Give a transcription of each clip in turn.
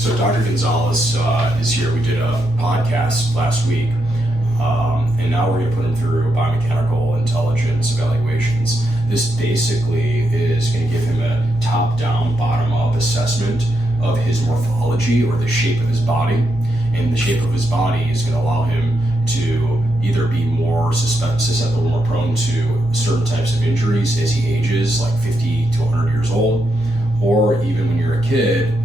So Dr. Gonzalez is here. We did a podcast last week, and now we're going to put him through biomechanical intelligence evaluations. This basically is going to give him a top-down, bottom-up assessment of his morphology or the shape of his body. And the shape of his body is going to allow him to either be more susceptible, more prone to certain types of injuries as he ages, like 50 to 100 years old, or even when you're a kid,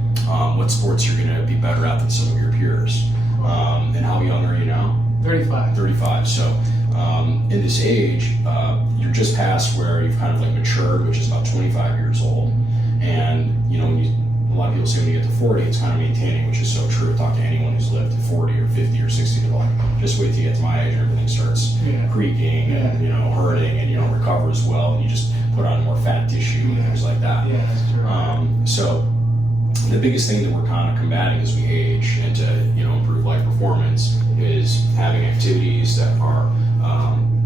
what sports you're going to be better at than some of your peers. And how young are you now? 35. 35. So in this age, you're just past where you've kind of like matured, which is about 25 years old. And you know, a lot of people say when you get to 40, it's kind of maintaining, which is so true. Talk to anyone who's lived to 40 or 50 or 60, they're like, just wait till you get to my age and everything starts creaking and, you know, hurting, and you don't recover as well, and you just put on more fat tissue and things like that. Yeah, that's true. So the biggest thing that we're kind of combating as we age and to, you know, improve life performance is having activities that are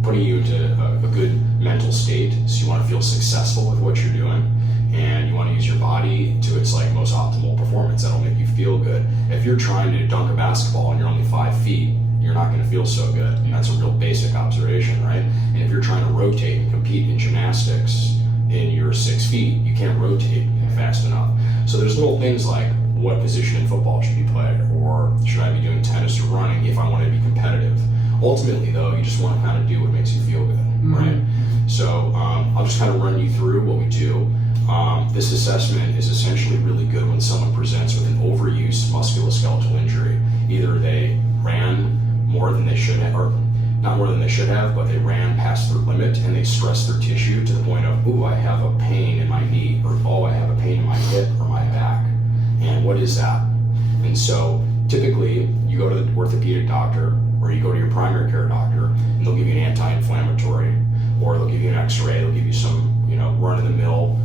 putting you into a good mental state. So you want to feel successful with what you're doing, and you want to use your body to its like most optimal performance. That'll make you feel good. If you're trying to dunk a basketball and you're only 5 feet, you're not going to feel so good. And that's a real basic observation, right? And if you're trying to rotate and compete in gymnastics and you're 6 feet, you can't rotate fast enough. So there's little things like what position in football should be played, or should I be doing tennis or running if I want to be competitive. Ultimately though, you just want to kind of do what makes you feel good, right? So I'll just kind of run you through what we do. This assessment is essentially really good when someone presents with an overused musculoskeletal injury. Either they ran more than they should have, or not more than they should have, but they ran past their limit and they stressed their tissue to the point of, ooh, I have a pain in my knee, or oh, I have a pain in my hip or my back. And what is that? And so typically you go to the orthopedic doctor or you go to your primary care doctor and they'll give you an anti-inflammatory, or they'll give you an x-ray, they'll give you some, you know, run-of-the-mill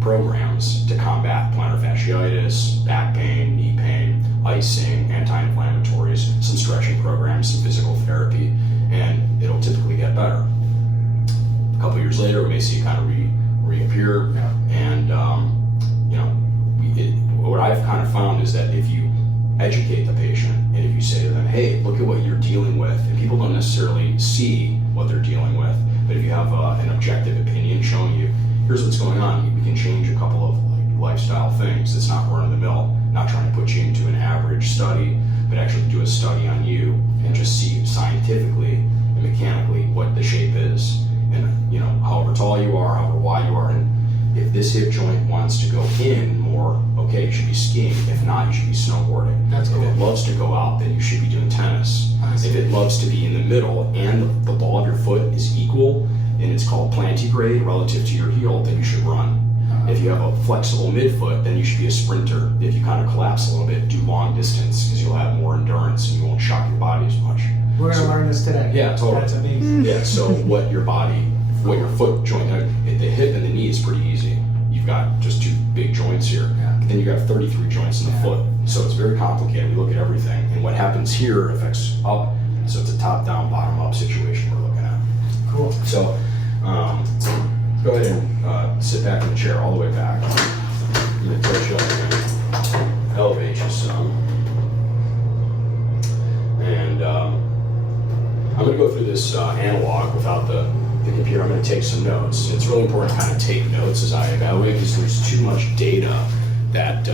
programs to combat plantar fasciitis, back pain, knee pain, icing, anti-inflammatories, some stretching programs, some physical therapy, and it'll typically get better. A couple years later, we may see it kind of reappear, and you know, what I've kind of found is that if you educate the patient and if you say to them, hey, look at what you're dealing with, and people don't necessarily see what they're dealing with, but if you have an objective opinion showing you, here's what's going on, we can change a couple of like lifestyle things. It's not run-of-the-mill, not trying to put you into an average study, but actually do a study on you and just see scientifically and mechanically what the shape is, and you know, however tall you are, however wide you are, and if this hip joint wants to go in more, okay, you should be skiing. If not, you should be snowboarding. That's cool. If it loves to go out, then you should be doing tennis. If it loves to be in the middle and the ball of your foot is equal, and it's called plantigrade relative to your heel, then you should run. If you have a flexible midfoot, then you should be a sprinter. If you kind of collapse a little bit, do long distance, because you'll have more endurance and you won't shock your body as much. We're going to learn this today. Yeah, totally. That's amazing. Yeah, so what your foot joint, the hip and the knee is pretty easy. You've got just 2 big joints here. But then you have 33 joints in the foot. So it's very complicated. We look at everything. And what happens here affects up. So it's a top-down, bottom-up situation we're looking at. Cool. So go ahead and sit back in the chair all the way back. I'm going to tilt you up and elevate you some. And I'm going to go through this analog without the computer. I'm going to take some notes. It's really important to kind of take notes as I evaluate, because there's too much data that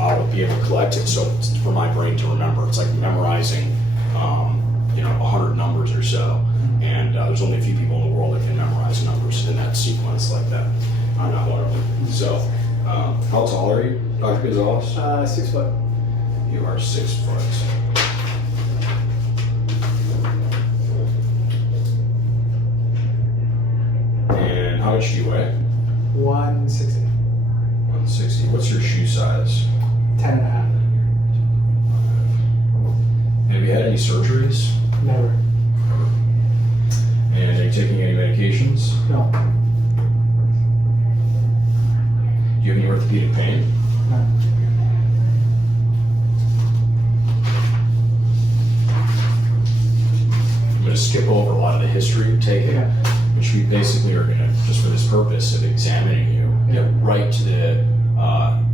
I'll be able to collect it. So it's for my brain to remember. It's like memorizing, 100 numbers or so. And there's only a few people in the world that can memorize numbers in that sequence like that. I'm not one of them. So, how tall are you, Dr. Gonzalez? 6 foot. You are 6 foot. And how much do you weigh? 160. 160. What's your shoe size? 10 and a half. Have you had any surgeries? Never. And are you taking any medications? No. Do you have any orthopedic pain? No. I'm going to skip over a lot of the history you've taken, which we basically are going to, just for this purpose of examining you, get right to the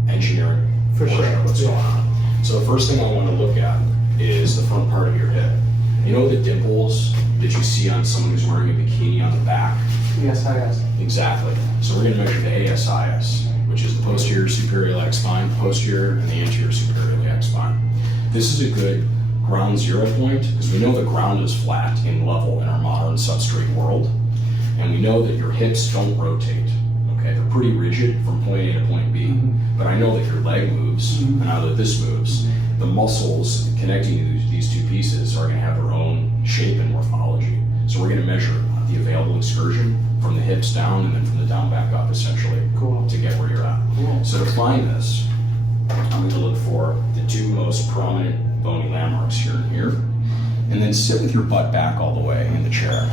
engineering portion sure. of what's going on. So the first thing I want to look at is the front part of your hip. You know the dimples that you see on someone who's wearing a bikini on the back? Yes, Exactly. So we're going to measure the ASIS, which is the posterior superior iliac spine, posterior, and the anterior superior iliac spine. This is a good ground zero point because we know the ground is flat in level in our modern substrate world, and we know that your hips don't rotate. Okay, they're pretty rigid from point A to point B, but I know that your leg moves, and I know that this moves. The muscles connecting to these two pieces are going to have their own shape and morphology. So we're going to measure the available excursion from the hips down and then from the down back up, essentially, to get where you're at. So to find this, I'm going to look for the two most prominent bony landmarks here and here, and then sit with your butt back all the way in the chair.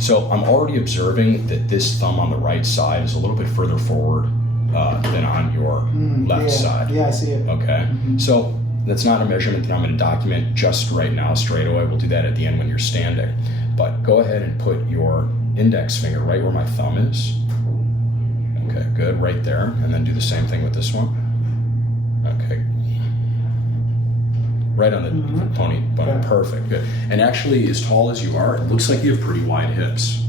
So I'm already observing that this thumb on the right side is a little bit further forward than on your left side. Yeah, I see it. Okay, so that's not a measurement that I'm going to document just right now straight away. We'll do that at the end when you're standing. But go ahead and put your index finger right where my thumb is. Okay, good, right there. And then do the same thing with this one. Okay. Right on the pony, perfect, good. And actually, as tall as you are, it looks like you have pretty wide hips,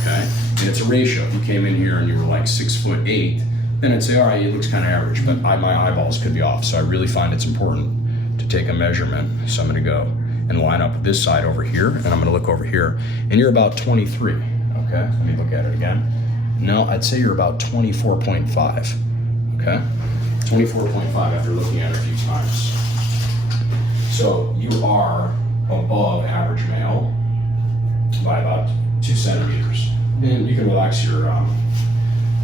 okay? And it's a ratio. If you came in here and you were like 6'8", then I'd say, all right, it looks kind of average, but my eyeballs could be off. So I really find it's important to take a measurement. So I'm gonna go and line up this side over here, and I'm gonna look over here, and you're about 23, okay? Let me look at it again. No, I'd say you're about 24.5, okay? 24.5 after looking at it a few times. So you are above average male by about 2 centimeters. And you can relax your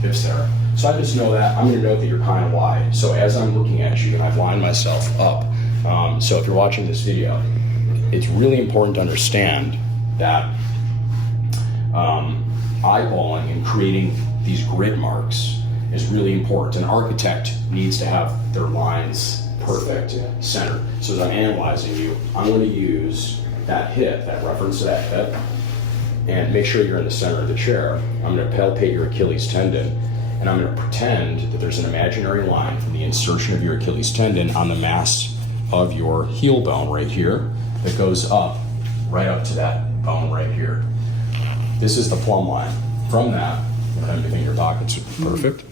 hips there. So I just know that, I'm gonna note that you're kind of wide. So as I'm looking at you and I've lined myself up, so if you're watching this video, it's really important to understand that eyeballing and creating these grid marks is really important. An architect needs to have their lines perfect, center. So as I'm analyzing you, I'm going to use that hip, that reference to that hip, and make sure you're in the center of the chair. I'm going to palpate your Achilles tendon, and I'm going to pretend that there's an imaginary line from the insertion of your Achilles tendon on the mass of your heel bone right here that goes up, right up to that bone right here. This is the plumb line. From that, everything in your pockets would be perfect.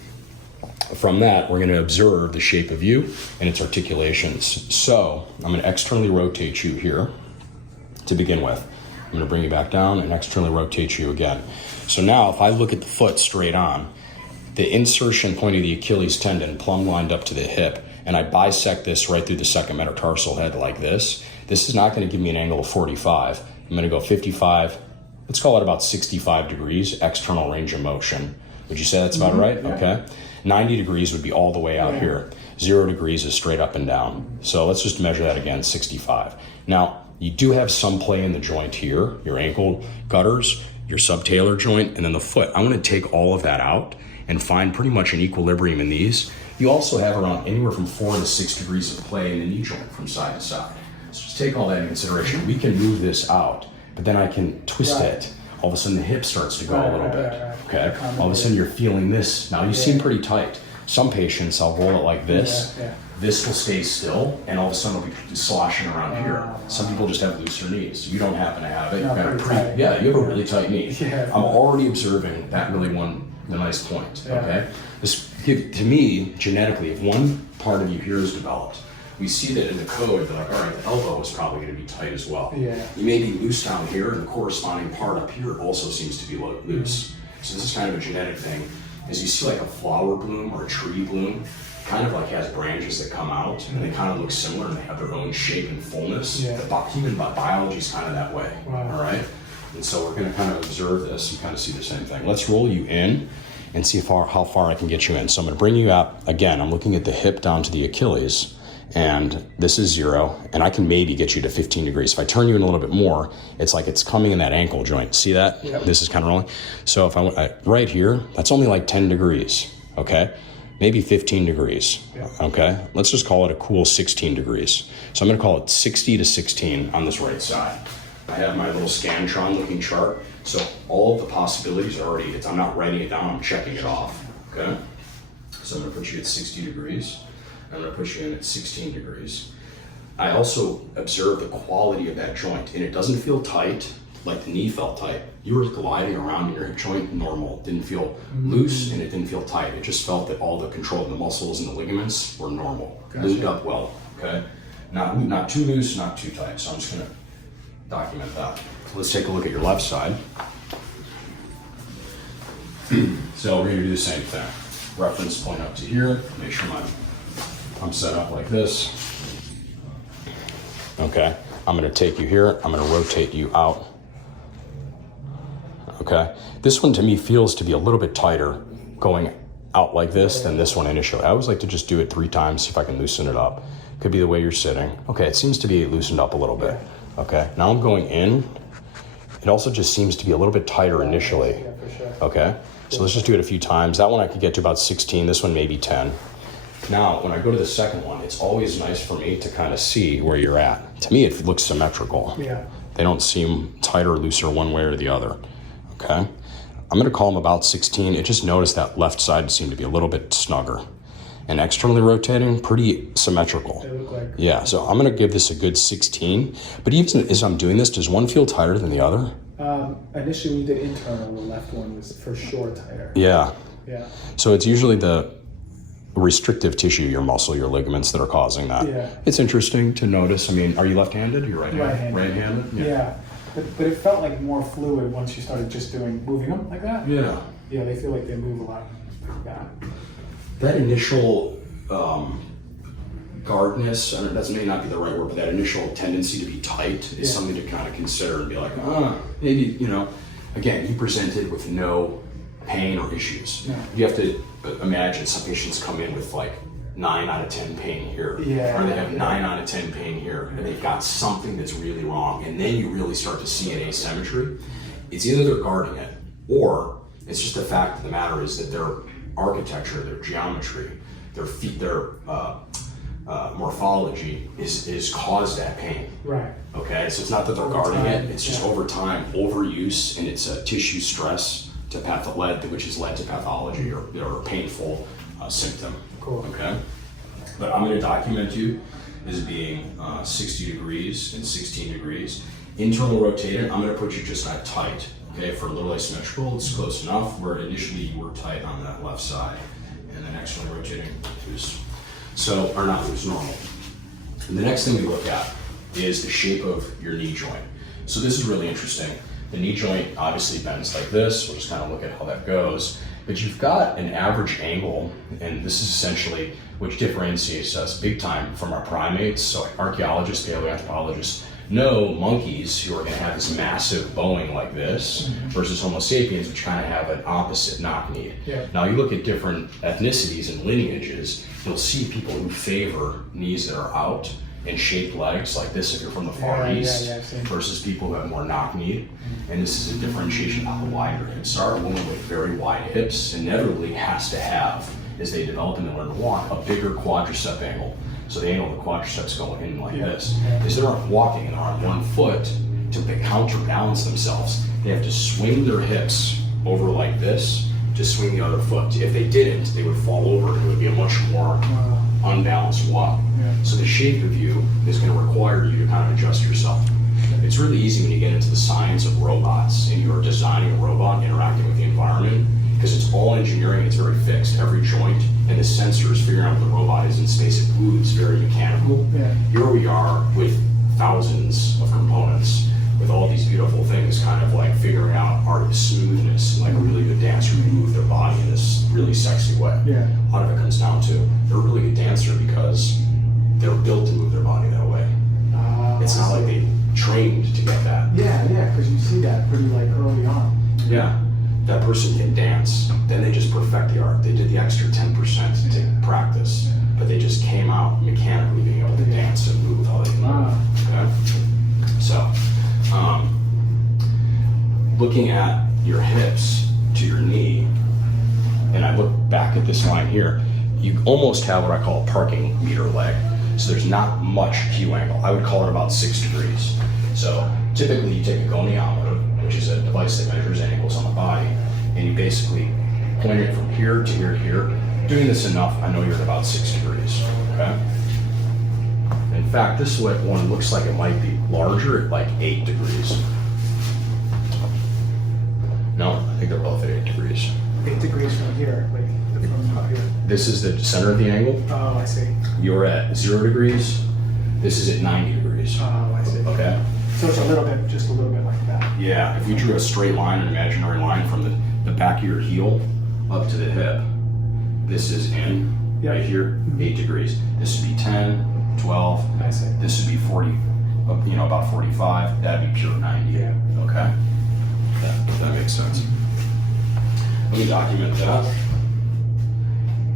From that, we're going to observe the shape of you and its articulations. So I'm going to externally rotate you here to begin with. I'm going to bring you back down and externally rotate you again. So now if I look at the foot straight on, the insertion point of the Achilles tendon plumb lined up to the hip, and I bisect this right through the second metatarsal head like this, this is not going to give me an angle of 45. I'm going to go 55, let's call it about 65 degrees external range of motion. Would you say that's about right? Yeah. Okay. 90 degrees would be all the way out here. 0 degrees is straight up and down. So let's just measure that again, 65. Now, you do have some play in the joint here, your ankle gutters, your subtalar joint, and then the foot. I'm gonna take all of that out and find pretty much an equilibrium in these. You also have around anywhere from 4 to 6 degrees of play in the knee joint from side to side. So just take all that into consideration. We can move this out, but then I can twist it. All of a sudden the hip starts to go a little bit, okay? All of a sudden you're feeling this. Now you seem pretty tight. Some patients, I'll roll it like this. This will stay still, and all of a sudden it'll be sloshing around here. Some people just have looser knees. You don't happen to have it. You have a really tight knee. I'm already observing that really the nice point, okay? This, to me, genetically, if one part of you here is developed, we see that in the code, they're like, all right, the elbow is probably going to be tight as well. You may be loose down here, and the corresponding part up here also seems to be loose. So this is kind of a genetic thing. As you see like a flower bloom or a tree bloom, kind of like has branches that come out, and they kind of look similar, and they have their own shape and fullness. The human biology is kind of that way, all right? And so we're going to kind of observe this and kind of see the same thing. Let's roll you in and see how far I can get you in. So I'm going to bring you out. Again, I'm looking at the hip down to the Achilles, and this is 0, and I can maybe get you to 15 degrees. If I turn you in a little bit more, it's like it's coming in that ankle joint. See that? This is kind of rolling. So if I right here, that's only like 10 degrees, okay? Maybe 15 degrees, okay? Let's just call it a cool 16 degrees. So I'm gonna call it 60 to 16 on this right side. I have my little Scantron looking chart, so all of the possibilities are already, I'm not writing it down, I'm checking it off, okay? So I'm gonna put you at 60 degrees. I'm gonna push you in at 16 degrees. I also observe the quality of that joint, and it doesn't feel tight like the knee felt tight. You were gliding around in your hip joint normal. It didn't feel loose and it didn't feel tight. It just felt that all the control of the muscles and the ligaments were normal. Gotcha. Lubed up well, okay? Not too loose, not too tight. So I'm just gonna document that. Let's take a look at your left side. So we're gonna do the same thing. Reference point up to here. Make sure I'm set up like this. Okay, I'm gonna take you here. I'm gonna rotate you out. Okay, this one to me feels to be a little bit tighter going out like this than this one initially. I always like to just do it 3 times, see if I can loosen it up. Could be the way you're sitting. Okay, it seems to be loosened up a little bit. Okay, now I'm going in. It also just seems to be a little bit tighter initially. Yeah, for sure. Okay, so let's just do it a few times. That one I could get to about 16, this one maybe 10. Now, when I go to the second one, it's always nice for me to kind of see where you're at. To me, it looks symmetrical. Yeah. They don't seem tighter or looser one way or the other. Okay, I'm gonna call them about 16. It just noticed that left side seemed to be a little bit snugger. And externally rotating, pretty symmetrical. They look like. Yeah, so I'm gonna give this a good 16. But even as I'm doing this, does one feel tighter than the other? Initially, when we did internal, the left one was for sure tighter. Yeah. Yeah. So it's usually the restrictive tissue, your muscle, your ligaments that are causing that. Yeah. It's interesting to notice. I mean, are you left-handed? You're right-handed? Right-handed. Right-handed? Yeah. But it felt like more fluid once you started just moving them like that. Yeah. Yeah, they feel like they move a lot like that. That initial guardness, that may not be the right word, but that initial tendency to be tight is something to kind of consider and be like, maybe, again, you presented with no pain or issues. No. You have to imagine some patients come in with like 9 out of 10 pain here, Yeah. or they have 9 out of 10 pain here, and they've got something that's really wrong, and then you really start to see an asymmetry. It's either they're guarding it, or it's just the fact of the matter is that their architecture, their geometry, their morphology is caused that pain. Right. Okay, so it's not that they're guarding it, it's just over time, overuse, and it's a tissue stress to which has led to pathology or a painful symptom. Cool. Okay, but I'm going to document you as being 60 degrees and 16 degrees. Internal rotated, I'm going to put you just not tight. Okay, for a little asymmetrical, it's close enough where initially you were tight on that left side, and then externally rotating loose. So, or not loose, normal. And the next thing we look at is the shape of your knee joint. So this is really interesting. The knee joint obviously bends like this. We'll just kind of look at how that goes. But you've got an average angle, and this is essentially which differentiates us big time from our primates. So archaeologists, paleoanthropologists know monkeys who are going to have this massive bowing like this versus Homo sapiens, which kind of have an opposite knock-knee. Yeah. Now you look at different ethnicities and lineages, you'll see people who favor knees that are out and shaped legs like this if you're from the Far East I've seen. versus people who have more knock-kneed. And this is a differentiation of how wide your hips are. A woman with very wide hips inevitably has to have, as they develop and they learn to walk, a bigger quadricep angle. So the angle of the quadriceps going in like this. As they're walking and are on one foot, to counterbalance themselves, they have to swing their hips over like this to swing the other foot. If they didn't, they would fall over and it would be a much more unbalanced walk. Yeah. So the shape of you is going to require you to kind of adjust yourself. It's really easy when you get into the science of robots and you're designing a robot interacting with the environment, because it's all engineering, it's very fixed, every joint, and the sensors figuring out what the robot is in space, it moves very mechanical. Yeah. Here we are with thousands of components, with all these beautiful things, kind of like figuring out art of smoothness, like a really good dancer who move their body in this really sexy way. Yeah. A lot of it comes down to, they're a really good dancer because they're built to move their body that way. It's not like they trained to get that. Yeah, because you see that pretty like early on. Yeah, that person can dance, then they just perfect the art. They did the extra 10% to practice, but they just came out mechanically being able to dance and move how they can move. Okay? So, looking at your hips to your knee, and I look back at this line here, you almost have what I call a parking meter leg. So there's not much Q angle. I would call it about 6 degrees. So typically you take a goniometer, which is a device that measures angles on the body, and you basically point it from here to here to here. Doing this enough, I know you're at about 6 degrees, okay? fact, this one looks like it might be larger at like 8 degrees. No, I think they're both at 8 degrees. 8 degrees from here, like from up here. This is the center of the angle. Oh, I see. You're at 0 degrees. This is at 90 degrees. Oh, I see. Okay. So it's a little bit, just a little bit like that. Yeah, if we drew a straight line, an imaginary line from the back of your heel up to the hip, this is in, right here, 8 degrees. This would be 10, 12. I see. This would be 40, about 45. That'd be pure 90. Yeah. Okay. That makes sense. Let me document that.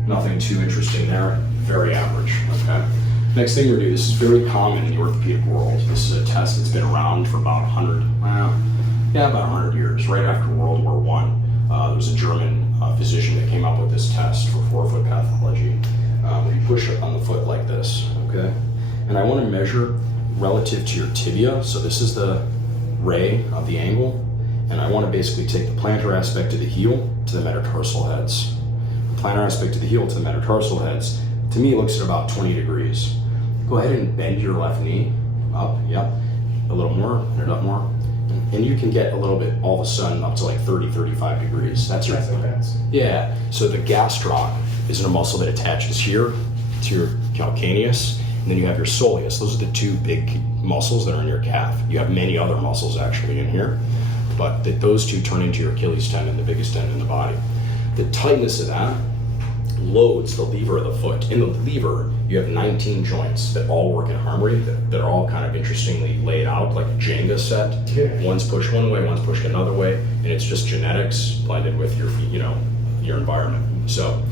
Nothing too interesting there. Very average. Okay. Next thing we're doing, this is very common in the orthopedic world. This is a test that's been around for about 100 years. Right after World War I, there was a German physician that came up with this test for forefoot pathology. You push it on the foot like this, okay? And I want to measure relative to your tibia. So this is the ray of the angle. And I want to basically take the plantar aspect of the heel to the metatarsal heads. The plantar aspect of the heel to the metatarsal heads, to me, looks at about 20 degrees. Go ahead and bend your left knee up, yep, a little more, and it up more. And you can get a little bit, all of a sudden, up to like 30, 35 degrees. That's your Yeah, so the gastroc is a muscle that attaches here to your calcaneus, and then you have your soleus. Those are the two big muscles that are in your calf. You have many other muscles actually in here, but those two turn into your Achilles tendon, the biggest tendon in the body. The tightness of that loads the lever of the foot. In the lever, you have 19 joints that all work in harmony, that are all kind of interestingly laid out like a Jenga set. Yeah. One's pushed one way, one's pushed another way, and it's just genetics blended with your, your environment. So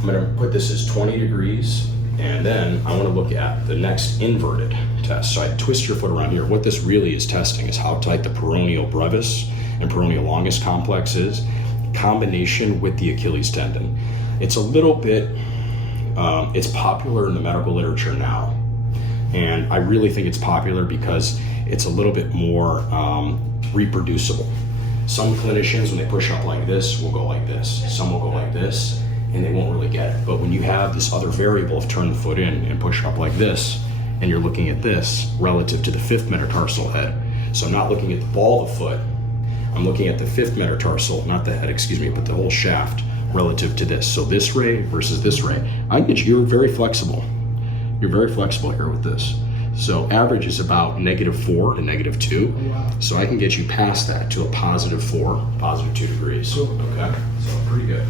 I'm going to put this as 20 degrees, and then I want to look at the next inverted test. So I twist your foot around here. What this really is testing is how tight the peroneal brevis and peroneal longus complex is, in combination with the Achilles tendon. It's a little bit, it's popular in the medical literature now. And I really think it's popular because it's a little bit more reproducible. Some clinicians, when they push up like this, will go like this. Some will go like this, and they won't really get it. But when you have this other variable of turn the foot in and push up like this, and you're looking at this relative to the fifth metatarsal head. So I'm not looking at the ball of the foot, I'm looking at the fifth metatarsal, not the head, excuse me, but the whole shaft relative to this. So this ray versus this ray. I get you're very flexible. You're very flexible here with this. So average is about -4 to -2. Wow. So I can get you past that to a +4, +2 degrees. Cool. Okay, so pretty good.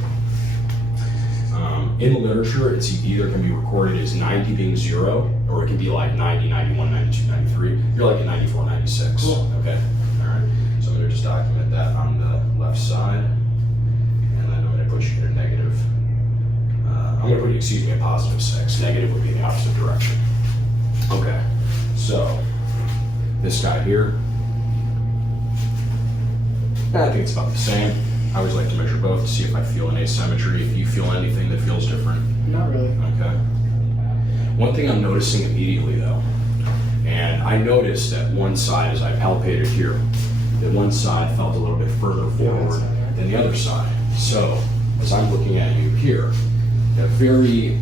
In the literature, it's either can be recorded as 90 being 0, or it can be like 90, 91, 92, 93. You're like at 94, 96. Cool. Okay, all right. So I'm gonna just document that on the left side, and then I'm gonna put you in a negative. I'm gonna put you, excuse me, a +6. Negative would be the opposite direction. Okay, so this guy here, I think it's about the same. I always like to measure both to see if I feel an asymmetry, if you feel anything that feels different. Not really. Okay. One thing I'm noticing immediately though, and I noticed that one side, as I palpated here, that one side felt a little bit further forward than the other side. So, as I'm looking at you here, a very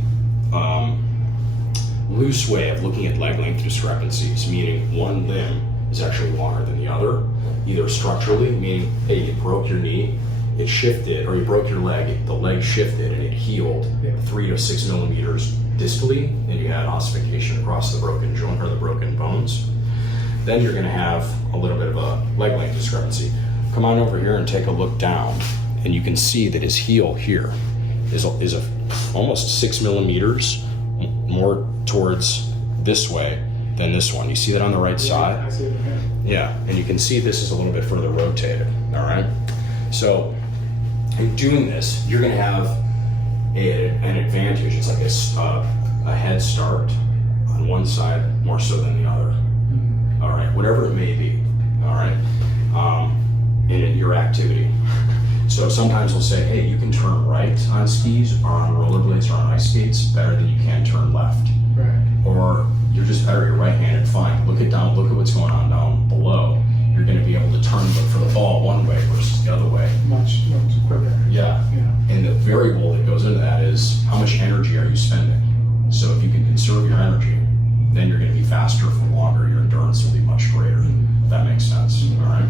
loose way of looking at leg length discrepancies, meaning one limb is actually longer than the other, either structurally, meaning, hey, you broke your knee, it shifted, or you broke your leg, the leg shifted and it healed 3 to 6 millimeters distally, and you had ossification across the broken joint or the broken bones. Then you're going to have a little bit of a leg length discrepancy. Come on over here and take a look down, and you can see that his heel here is almost 6 millimeters more towards this way than this one. You see that on the right side? I see it. Yeah, and you can see this is a little bit further rotated, all right? So in doing this, you're gonna have an advantage. It's like a head start on one side more so than the other, all right? Whatever it may be, all right? In your activity. So sometimes we'll say, hey, you can turn right on skis or on rollerblades or on ice skates better than you can turn left. Right. Or you're just better, you're right-handed, fine. Look at what's going on down below. You're going to be able to turn for the ball one way versus the other way. Much quicker. Yeah. And the variable that goes into that is how much energy are you spending? So if you can conserve your energy, then you're going to be faster for longer. Your endurance will be much greater. If that makes sense. All right.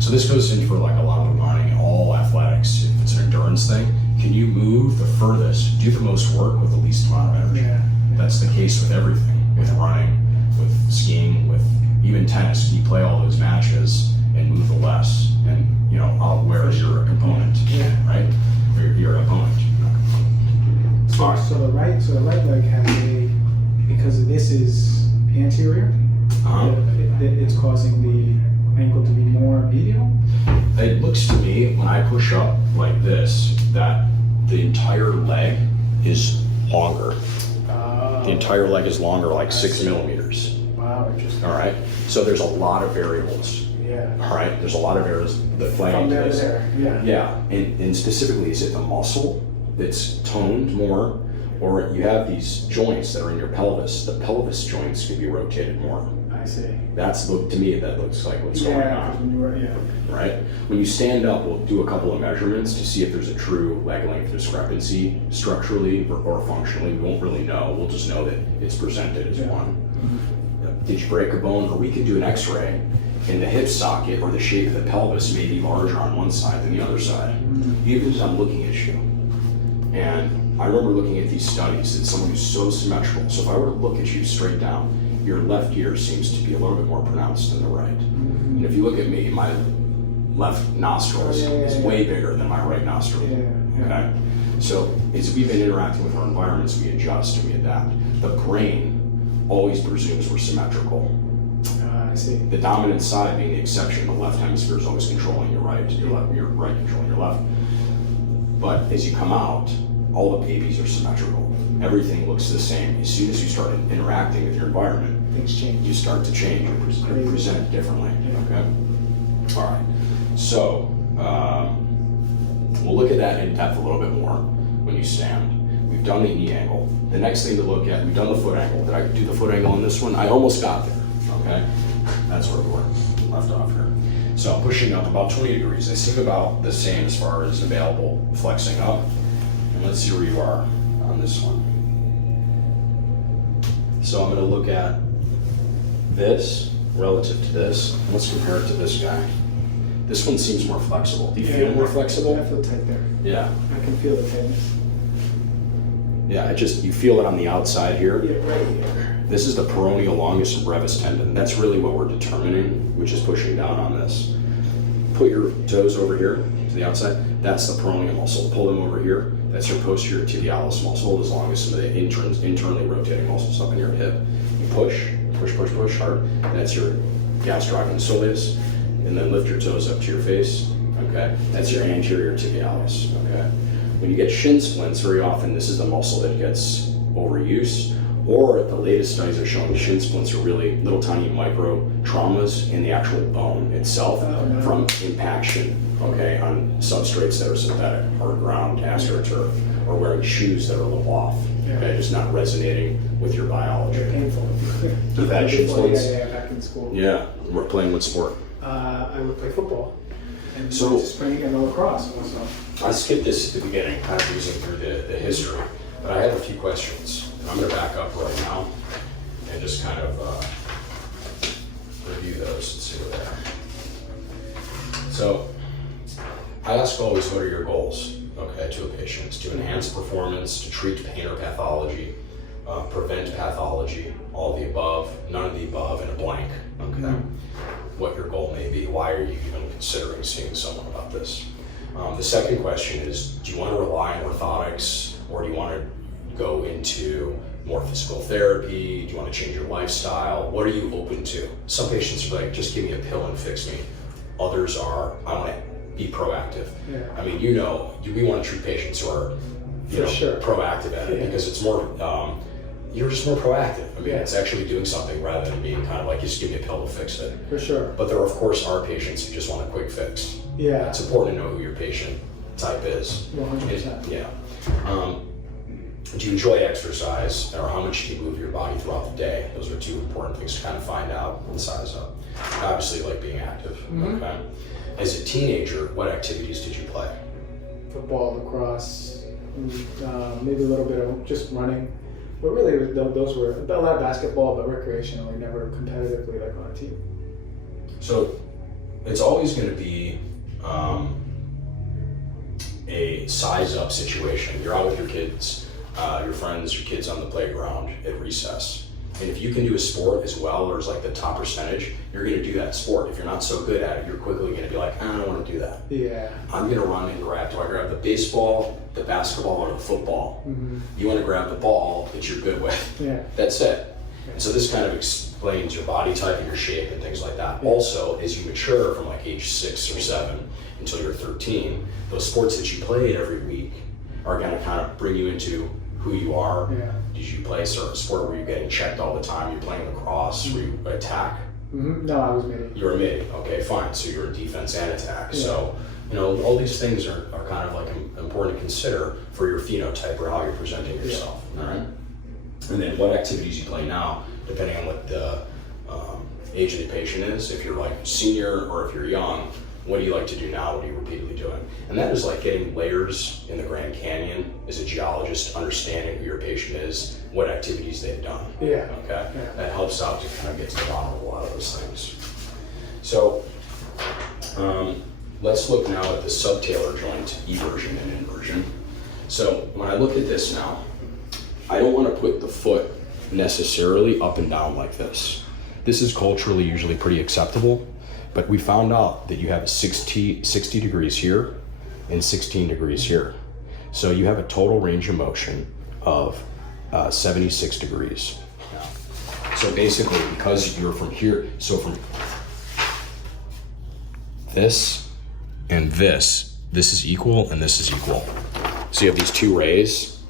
So this goes in for like a lot of running, all athletics. If it's an endurance thing, can you move the furthest, do the most work with the least amount of energy? Yeah. That's the case with everything, with running, with skiing, with even tennis. Can you play all those matches and move the less and, you know, outwear your opponent, right? Or your opponent. So the right leg has because this is anterior, it's causing the ankle to be more medial. It looks to me, when I push up like this, that the entire leg is longer. The entire leg is longer, like 6 millimeters. Wow, interesting. All right. So there's a lot of variables. Yeah. All right. There's a lot of variables that play From into there to this. there. Yeah. Yeah. And specifically, is it the muscle that's toned more, or you have these joints that are in your pelvis? The pelvis joints can be rotated more. I see. That's to me that looks like what's going on. When you were, Right? When you stand up, we'll do a couple of measurements to see if there's a true leg length discrepancy structurally or functionally. We won't really know. We'll just know that it's presented as one. Did you break a bone? Or we could do an x-ray and the hip socket or the shape of the pelvis may be larger on one side than the other side. Even as I'm looking at you. And I remember looking at these studies that someone who's so symmetrical. So if I were to look at you straight down, your left ear seems to be a little bit more pronounced than the right. And if you look at me, my left nostril is way bigger than my right nostril. Okay? So as we've been interacting with our environments, we adjust and we adapt. The brain always presumes we're symmetrical. I see. The dominant side being the exception, the left hemisphere is always controlling your right, your right controlling your left. But as you come out, all the babies are symmetrical. Everything looks the same. As soon as you start interacting with your environment, things change. You start to change and present differently. Okay. All right. So we'll look at that in depth a little bit more when you stand. We've done the knee angle. The next thing to look at, we've done the foot angle. Did I do the foot angle on this one? I almost got there. Okay. That's where we were left off here. So I'm pushing up about 20 degrees. They seem about the same as far as available flexing up. And let's see where you are on this one. So I'm going to look at this relative to this. Let's compare it to this guy. This one seems more flexible. Do you feel more flexible? I feel tight there. Yeah. I can feel the tightness. Yeah, you feel it on the outside here. Yeah, right here. This is the peroneal longus and brevis tendon. That's really what we're determining, which is pushing down on this. Put your toes over here to the outside. That's the peroneal muscle. Pull them over here. That's your posterior tibialis muscle, as long as some of the internally rotating muscles up in your hip. You push hard. That's your gastroc and soleus. And then lift your toes up to your face. Okay, that's your anterior tibialis. Okay. When you get shin splints, very often this is the muscle that gets overuse, or the latest studies are showing shin splints are really little tiny micro traumas in the actual bone itself from impaction, okay, on substrates that are synthetic, hard ground, astroturf, or wearing shoes that are a little off, okay, just not resonating with your biology. They're painful. You've had shin splints? Yeah, back in school. Yeah, we're playing what sport? I would play football. And So spring and lacrosse also. I skipped this at the beginning, kind of using through the history, but I have a few questions. And I'm going to back up right now and just kind of review those and see what they are. So I ask always, what are your goals, okay, to a patient? To enhance performance, to treat pain or pathology, prevent pathology, all of the above, none of the above, and a blank, okay? What your goal may be. Why are you even considering seeing someone about this? The second question is, do you want to rely on orthotics, or do you want to go into more physical therapy? Do you want to change your lifestyle? What are you open to? Some patients are like, just give me a pill and fix me. Others are, I want to be proactive. Yeah. I mean, we want to treat patients who are, proactive at it, because it's more, you're just more proactive. I mean, it's actually doing something rather than being kind of like, just give me a pill to fix it. For sure. But there, of course, are patients who just want a quick fix. Yeah. It's important to know who your patient type is. 100%. Yeah. Do you enjoy exercise, or how much do you move your body throughout the day? Those are two important things to kind of find out and size up. Obviously, you like being active. Okay. As a teenager, what activities did you play? Football, lacrosse, maybe a little bit of just running. But really, those were a lot of basketball, but recreationally, never competitively like on a team. So it's always going to be a size up situation. You're out with your kids, your friends, your kids on the playground at recess. And if you can do a sport as well, or as like the top percentage, you're going to do that sport. If you're not so good at it, you're quickly going to be like, I don't want to do that. Yeah. I'm going to run and grab. Do I grab the baseball, the basketball, or the football? Mm-hmm. You want to grab the ball that you're good with. Yeah. That's it. And so this kind of explains your body type and your shape and things like that. Yeah. Also, as you mature from like age 6 or 7 until you're 13, those sports that you played every week are going to kind of bring you into who you are. Yeah. Did you play a certain sport where you're getting checked all the time? You're playing lacrosse, where you attack? Mm-hmm. No, I was mid. You were mid. Okay, fine. So you're in defense and attack. Yeah. So, all these things are kind of like important to consider for your phenotype or how you're presenting yourself. Yeah. All right. And then what activities you play now, depending on what the age of the patient is. If you're like senior or if you're young, what do you like to do now? What are you repeatedly doing? And that is like getting layers in the Grand Canyon as a geologist, understanding who your patient is, what activities they've done. Yeah. Okay. Yeah. That helps out to kind of get to the bottom of a lot of those things. So let's look now at the subtalar joint eversion and inversion. So when I look at this now, I don't want to put the foot necessarily up and down like this. This is culturally usually pretty acceptable. But we found out that you have 60 degrees here and 16 degrees here. So you have a total range of motion of 76 degrees. So basically, because you're from here, so from this and this is equal and this is equal. So you have these two rays.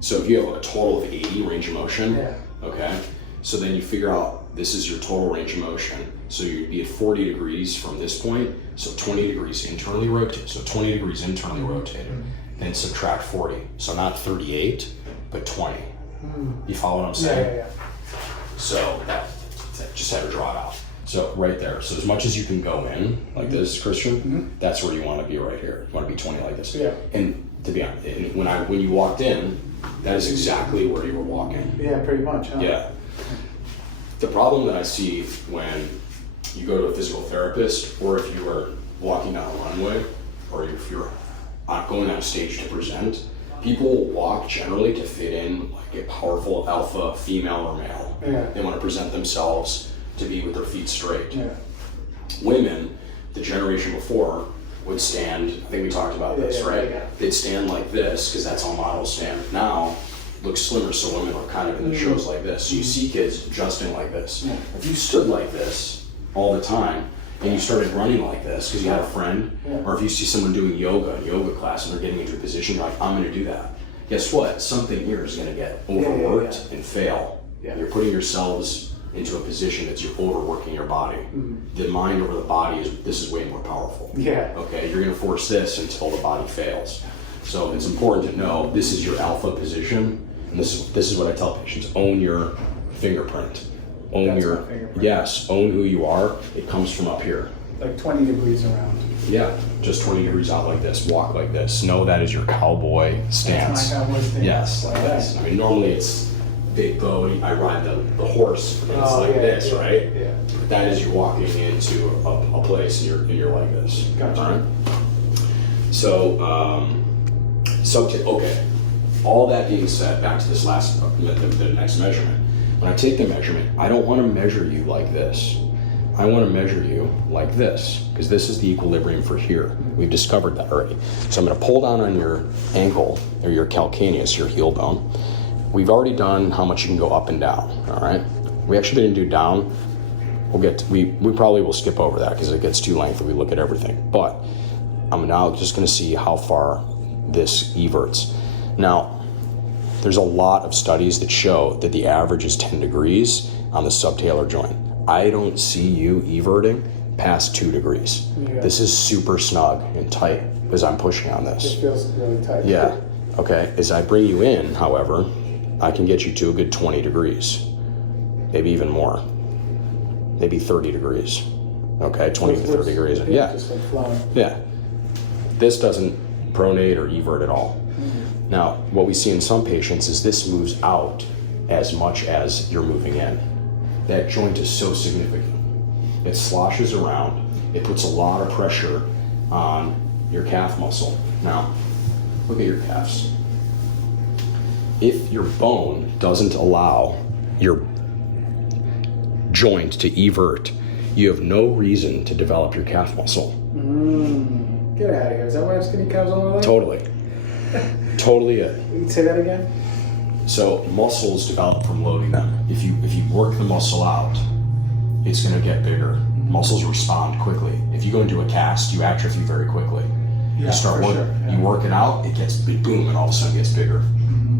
So if you have a total of 80 range of motion, okay, so then you figure out this is your total range of motion. So you'd be at 40 degrees from this point, so 20 degrees internally rotated, so 20 degrees internally rotated, then subtract 40. So not 38, but 20. You follow what I'm saying? Yeah. So just have it draw it out. So right there, so as much as you can go in, like this, Christian, that's where you want to be right here. You want to be 20 like this. Yeah. And to be honest, when you walked in, that is exactly where you were walking. Yeah, pretty much, huh? Yeah. The problem that I see when you go to a physical therapist, or if you are walking down a runway, or if you're going on stage to present, people walk generally to fit in like a powerful alpha female or male. Yeah. They want to present themselves to be with their feet straight. Yeah. Women, the generation before, would stand, I think we talked about this, right? Yeah. They'd stand like this, because that's how models stand. Now, look slimmer, so women are kind of in the shows like this. So you see kids adjusting like this. Yeah. If you stood like this all the time, and you started running like this because you had a friend, or if you see someone doing yoga class and they're getting into a position, you're like, I'm going to do that. Guess what? Something here is going to get overworked and fail. Yeah. You're putting yourselves into a position that you're overworking your body. The mind over the body this is way more powerful. Yeah. Okay, you're going to force this until the body fails. So it's important to know this is your alpha position, and this is what I tell patients: own your fingerprint. Own own who you are. It comes from up here. Like 20 degrees around. Yeah, just 20 degrees out like this. Walk like this. Know that is your cowboy stance. That's my cowboy stance. Yes, like this. I mean, normally it's big bow. I ride the horse, and it's this, right? Yeah. But that is you walking into a place, and you're like this. Gotcha. All right? So, okay. All that being said, back to this last, the next measurement. When I take the measurement, I don't want to measure you like this. I want to measure you like this, because this is the equilibrium for here. We've discovered that already. So I'm going to pull down on your ankle, or your calcaneus, your heel bone. We've already done how much you can go up and down, all right? We actually didn't do down. We probably will skip over that because it gets too lengthy. We look at everything. But I'm now just going to see how far this everts. Now, there's a lot of studies that show that the average is 10 degrees on the subtalar joint. I don't see you everting past 2 degrees. Yeah. This is super snug and tight as I'm pushing on this. It feels really tight. Yeah. Okay. As I bring you in, however, I can get you to a good 20 degrees, maybe even more, maybe 30 degrees. Okay, 20 to 30 degrees. Yeah. Just like flowing. Yeah. This doesn't pronate or evert at all. Now, what we see in some patients is this moves out as much as you're moving in. That joint is so significant. It sloshes around. It puts a lot of pressure on your calf muscle. Now, look at your calves. If your bone doesn't allow your joint to evert, you have no reason to develop your calf muscle. Get out of here. Is that why I have skinny calves all my life? Totally. Totally it. You say that again? So muscles develop from loading them. If you work the muscle out, it's going to get bigger. Muscles respond quickly. If you go into a cast, you atrophy very quickly. Yeah, You start working, sure, yeah. you work it out, it gets big, boom, and all of a sudden it gets bigger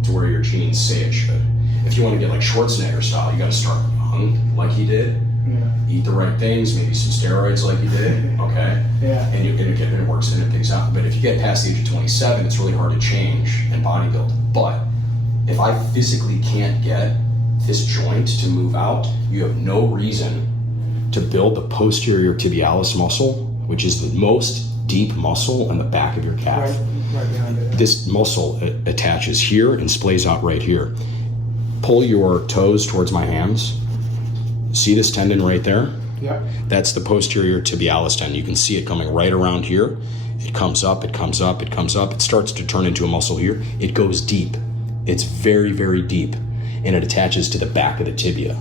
to where your genes say it should. If you want to get like Schwarzenegger style, you got to start young like he did. Yeah. Eat the right things, maybe some steroids like he did, okay? Yeah. And you're gonna get, and it works and it picks out. But if you get past the age of 27, it's really hard to change and bodybuild. But if I physically can't get this joint to move out, you have no reason to build the posterior tibialis muscle, which is the most deep muscle in the back of your calf. Right behind it. This muscle attaches here and splays out right here. Pull your toes towards my hands. See this tendon right there? Yeah. That's the posterior tibialis tendon. You can see it coming right around here. It comes up, it comes up, it comes up. It starts to turn into a muscle here. It goes deep. It's very, very deep. And it attaches to the back of the tibia.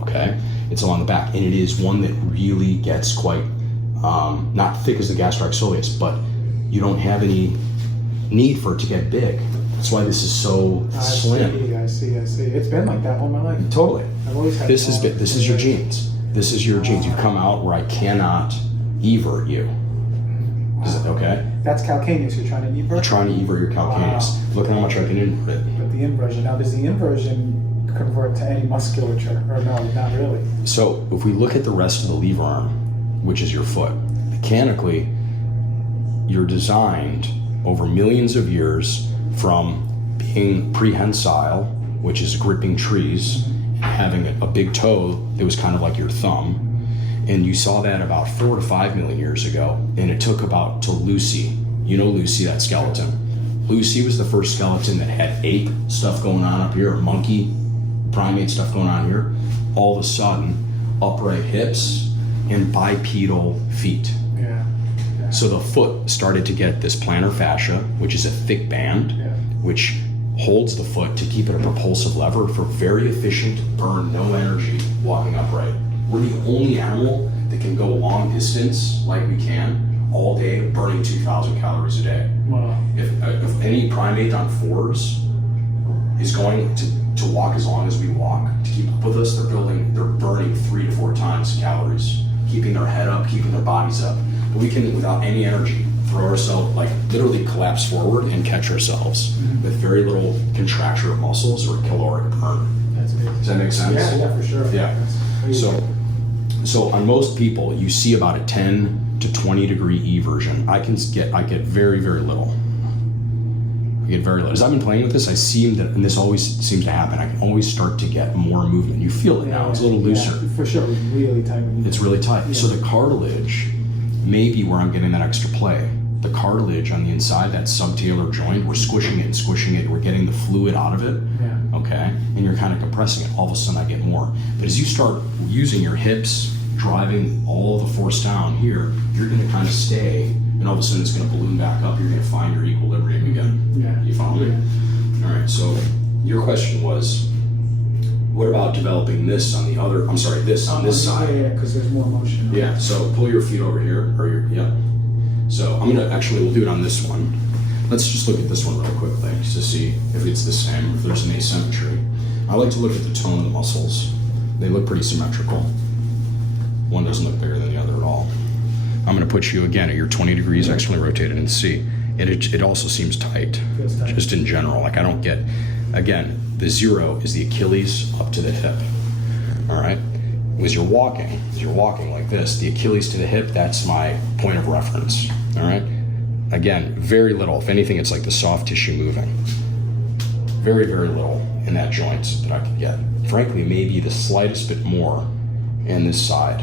Okay? It's along the back. And it is one that really gets quite, not thick as the gastroc soleus, but you don't have any need for it to get big. That's why this is so slim. I see. It's been like that all my life. Totally. I've always had This is your genes. This is your genes. You come out where I cannot evert you. Is it okay? That's calcaneus. You're trying to evert? I'm trying to evert your calcaneus. Look how much I can invert it. But the inversion. Now, does the inversion convert to any musculature? Or no, not really? So if we look at the rest of the lever arm, which is your foot, mechanically, you're designed over millions of years from being prehensile, which is gripping trees, and having a big toe that was kind of like your thumb. And you saw that about 4 to 5 million years ago. And it took about to Lucy. You know Lucy, that skeleton. Lucy was the first skeleton that had ape stuff going on up here, monkey, primate stuff going on here. All of a sudden, upright hips and bipedal feet. Yeah. So the foot started to get this plantar fascia, which is a thick band, which holds the foot to keep it a propulsive lever for very efficient burn, no energy, walking upright. We're the only animal that can go long distance like we can all day, burning 2,000 calories a day. Wow. If any primate on fours is going to walk as long as we walk to keep up with us, they're burning 3 to 4 times calories, keeping their head up, keeping their bodies up. But we can, without any energy, throw ourselves, like literally collapse forward and catch ourselves with very little contraction of muscles or caloric burn. That's amazing. Does that make sense? Yeah, for sure. Yeah. So on most people, you see about a 10 to 20 degree eversion. I get very, very little. I get very little. As I've been playing with this, I see that, and this always seems to happen, I can always start to get more movement. You feel it now, it's a little looser. Yeah, for sure, it's really tight. It's really tight. Yeah. So the cartilage may be where I'm getting that extra play. The cartilage on the inside, that subtalar joint, we're squishing it, we're getting the fluid out of it, okay? And you're kind of compressing it. All of a sudden I get more. But as you start using your hips, driving all the force down here, you're gonna kind of stay, and all of a sudden it's gonna balloon back up. You're gonna find your equilibrium again. Yeah. You follow me? All right, so your question was, what about developing this on the other, this on this side? Yeah, because there's more motion. Yeah, so pull your feet over here, So we'll do it on this one. Let's just look at this one real quickly to see if it's the same, if there's an asymmetry. I like to look at the tone of the muscles. They look pretty symmetrical. One doesn't look bigger than the other at all. I'm gonna put you again at your 20 degrees externally rotated and see. It also seems tight, Feels tight. just in general. Like I don't get, again, the 0 is the Achilles up to the hip, all right? As you're walking like this, the Achilles to the hip, that's my point of reference, all right? Again, very little. If anything, it's like the soft tissue moving. Very, very little in that joint that I could get. Frankly, maybe the slightest bit more in this side.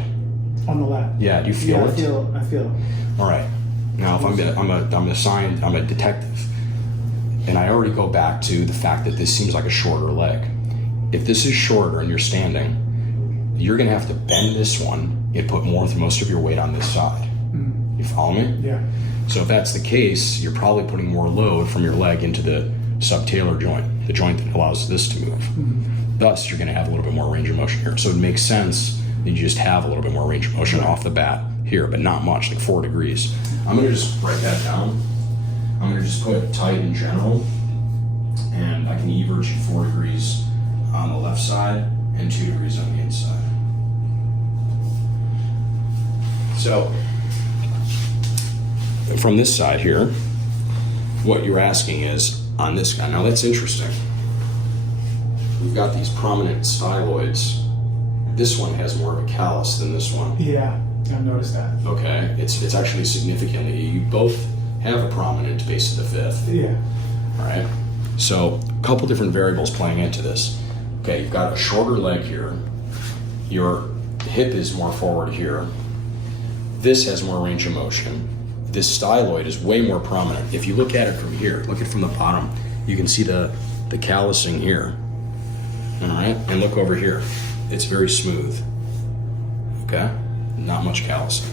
On the left. Yeah, do you feel it? I feel it. All right. Now, if I'm a detective, and I already go back to the fact that this seems like a shorter leg. if this is shorter and you're standing, you're gonna have to bend this one and put most of your weight on this side. You follow me? Yeah. So if that's the case, you're probably putting more load from your leg into the subtalar joint, the joint that allows this to move. Thus, you're gonna have a little bit more range of motion here. So it makes sense that you just have a little bit more range of motion off the bat here, but not much, like 4 degrees. I'm gonna just write that down. I'm gonna just put tight in general, and I can everge 4 degrees on the left side and 2 degrees on the inside. So, from this side here, what you're asking is on this guy. Now that's interesting. We've got these prominent styloids. This one has more of a callus than this one. Yeah, I've noticed that. Okay, it's actually significantly, you both have a prominent base of the fifth. Yeah. All right, so a couple different variables playing into this. Okay, you've got a shorter leg here. Your hip is more forward here. This has more range of motion. This styloid is way more prominent. If you look at it from here, look at it from the bottom, you can see the callusing here. All right, and look over here. It's very smooth. Okay, not much callusing.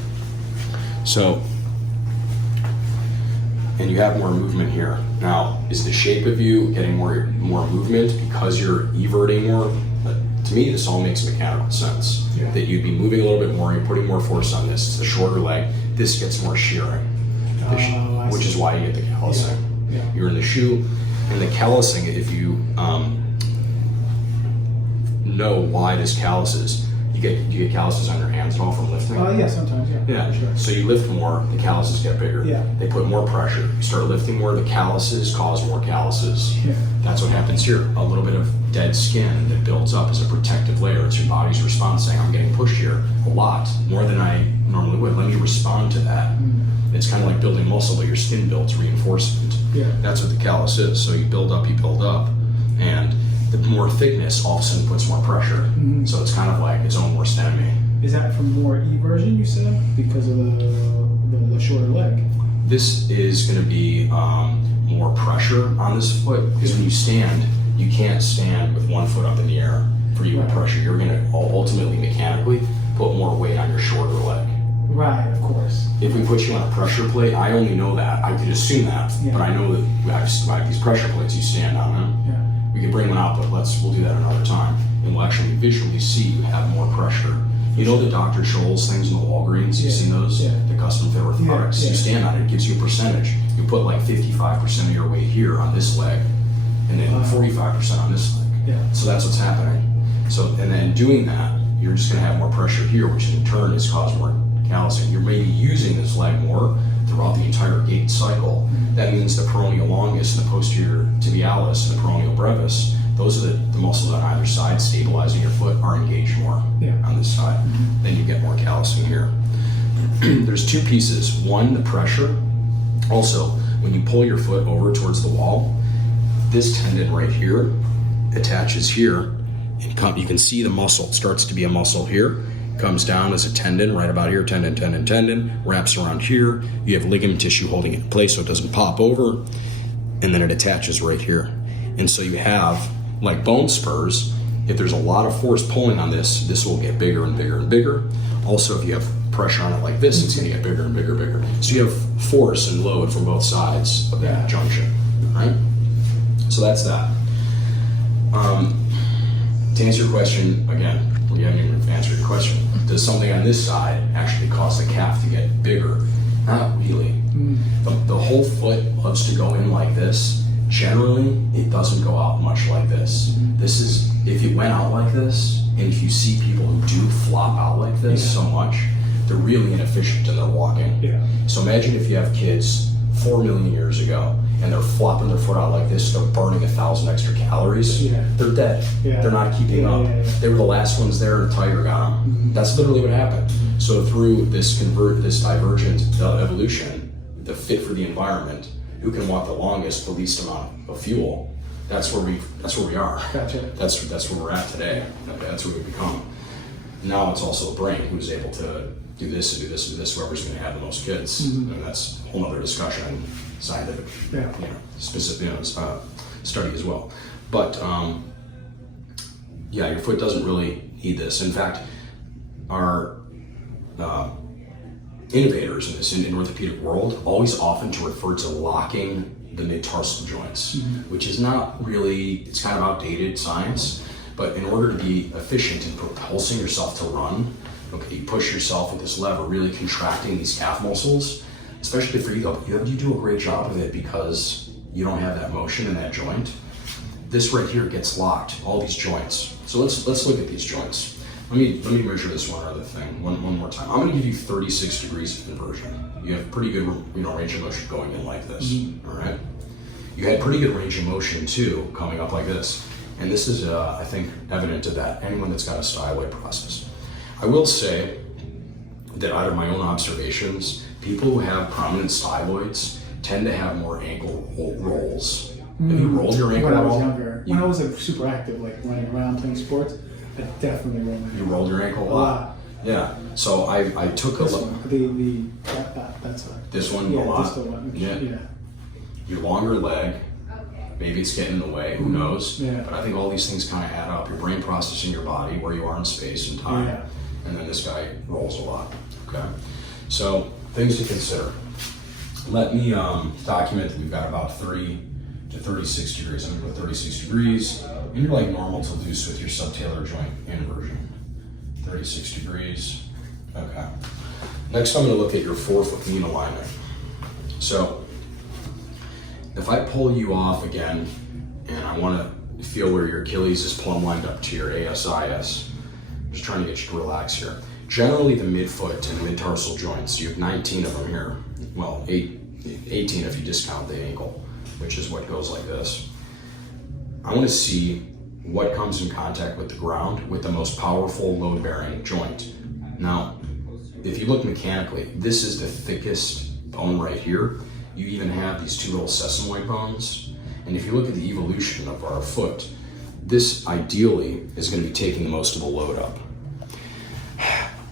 So, and you have more movement here. Now, is the shape of you getting more movement because you're everting more? To me, this all makes mechanical sense. Yeah. That you'd be moving a little bit more, you're putting more force on this. It's the shorter leg. This gets more shearing, which is why you get the callusing. Yeah. You're in the shoe, and the callusing, if you know why this calluses, you get calluses on your hands at all from lifting? Yeah, sometimes, yeah. Yeah, Sure. so you lift more, the calluses get bigger. Yeah. They put more pressure. You start lifting more, the calluses cause more calluses. Yeah. That's what happens here. A little bit of dead skin that builds up as a protective layer. It's your body's response saying, I'm getting pushed here a lot, more than I normally would. Let me respond to that. It's kind of like building muscle, but your skin builds reinforcement. Yeah. That's what the callus is. So you build up, and the more thickness all of a sudden puts more pressure. So it's kind of like its own worst enemy. Is that from more eversion, you said, because of the shorter leg? This is going to be more pressure on this foot, because when you stand, you can't stand with one foot up in the air for you with pressure. You're going to ultimately mechanically put more weight on your shorter leg. Right, of course. If we put you on a pressure plate, I only know that. I could assume that, but I know that I have these pressure plates. You stand on them. Yeah. We can bring one out, but we'll do that another time, and we'll actually visually see you have more pressure. You know the Dr. Scholl's things in the Walgreens? You've seen those? Yeah. The custom fit orthotics. Yeah. You stand on it, it gives you a percentage. You put like 55% of your weight here on this leg, and then 45% on this leg. Yeah. So that's what's happening. So, and then doing that, you're just going to have more pressure here, which in turn is cause more callusing. You're maybe using this leg more throughout the entire gait cycle. That means the peroneal longus and the posterior tibialis and the peroneal brevis, those are the muscles on either side stabilizing your foot, are engaged more on this side. Then you get more callusing here. There's two pieces. One, the pressure. Also, when you pull your foot over towards the wall, this tendon right here attaches here. And you can see the muscle. It starts to be a muscle here. Comes down as a tendon right about here, tendon, wraps around here. You have ligament tissue holding it in place so it doesn't pop over, and then it attaches right here. And so you have, like bone spurs, if there's a lot of force pulling on this will get bigger and bigger and bigger. Also, if you have pressure on it like this, it's gonna get bigger and bigger and bigger. So you have force and load from both sides of that junction, right? So that's that. To answer your question, again, we haven't even answered your question. Does something on this side actually cause the calf to get bigger? Not really. The whole foot loves to go in like this. Generally, it doesn't go out much like this. This is, if it went out like this, and if you see people who do flop out like this so much, they're really inefficient in their walking. So imagine if you have kids 4 million years ago, and they're flopping their foot out like this, they're burning 1,000 extra calories. They're dead. They're not keeping up. They were the last ones there, and the tiger got them. That's literally what happened. So through this divergent evolution, the fit for the environment, who can walk the longest, the least amount of fuel, that's where we are. Gotcha. That's where we're at today. Okay, that's where we've become. Now it's also the brain who's able to do this and do this and do this, whoever's going to have the most kids. And that's a whole other discussion, scientific, specific, study as well. But yeah, your foot doesn't really need this. In fact, our innovators in this in orthopedic world always often to refer to locking the mid-tarsal joints, which is not really, it's kind of outdated science, but in order to be efficient in propulsing yourself to run, okay, you push yourself with this lever, really contracting these calf muscles, especially for you though. You do a great job of it because you don't have that motion in that joint. This right here gets locked, all these joints. So let's look at these joints. Let me measure this one other thing one more time. I'm going to give you 36 degrees of inversion. You have pretty good range of motion going in like this. All right. You had pretty good range of motion too coming up like this, and this is I think evident to that anyone that's got a styloid process. I will say that out of my own observations, people who have prominent styloids tend to have more ankle rolls. Have you rolled your ankle when I at was all? younger, when I was like, super active, like running around playing sports, I definitely rolled my ankle. You rolled your ankle a lot. Yeah. So I took This a one, that's a, this one yeah, a lot. this the one. Yeah. Your longer leg, maybe it's getting in the way, who knows? Yeah. But I think all these things kind of add up. Your brain processing your body, where you are in space and time. Yeah. And then this guy rolls a lot, okay? So things to consider. Let me document that we've got about 30 to 36 degrees. I'm gonna go 36 degrees, and you're like normal to loose with your subtalar joint inversion. 36 degrees, okay. Next, I'm gonna look at your forefoot knee alignment. So, if I pull you off again, and I wanna feel where your Achilles is plumb lined up to your ASIS, I'm just trying to get you to relax here. Generally, the midfoot and mid-tarsal joints, you have 19 of them here. Well, 18 if you discount the ankle, which is what goes like this. I wanna see what comes in contact with the ground with the most powerful load-bearing joint. Now, if you look mechanically, this is the thickest bone right here. You even have these two little sesamoid bones. And if you look at the evolution of our foot, this ideally is going to be taking the most of the load up.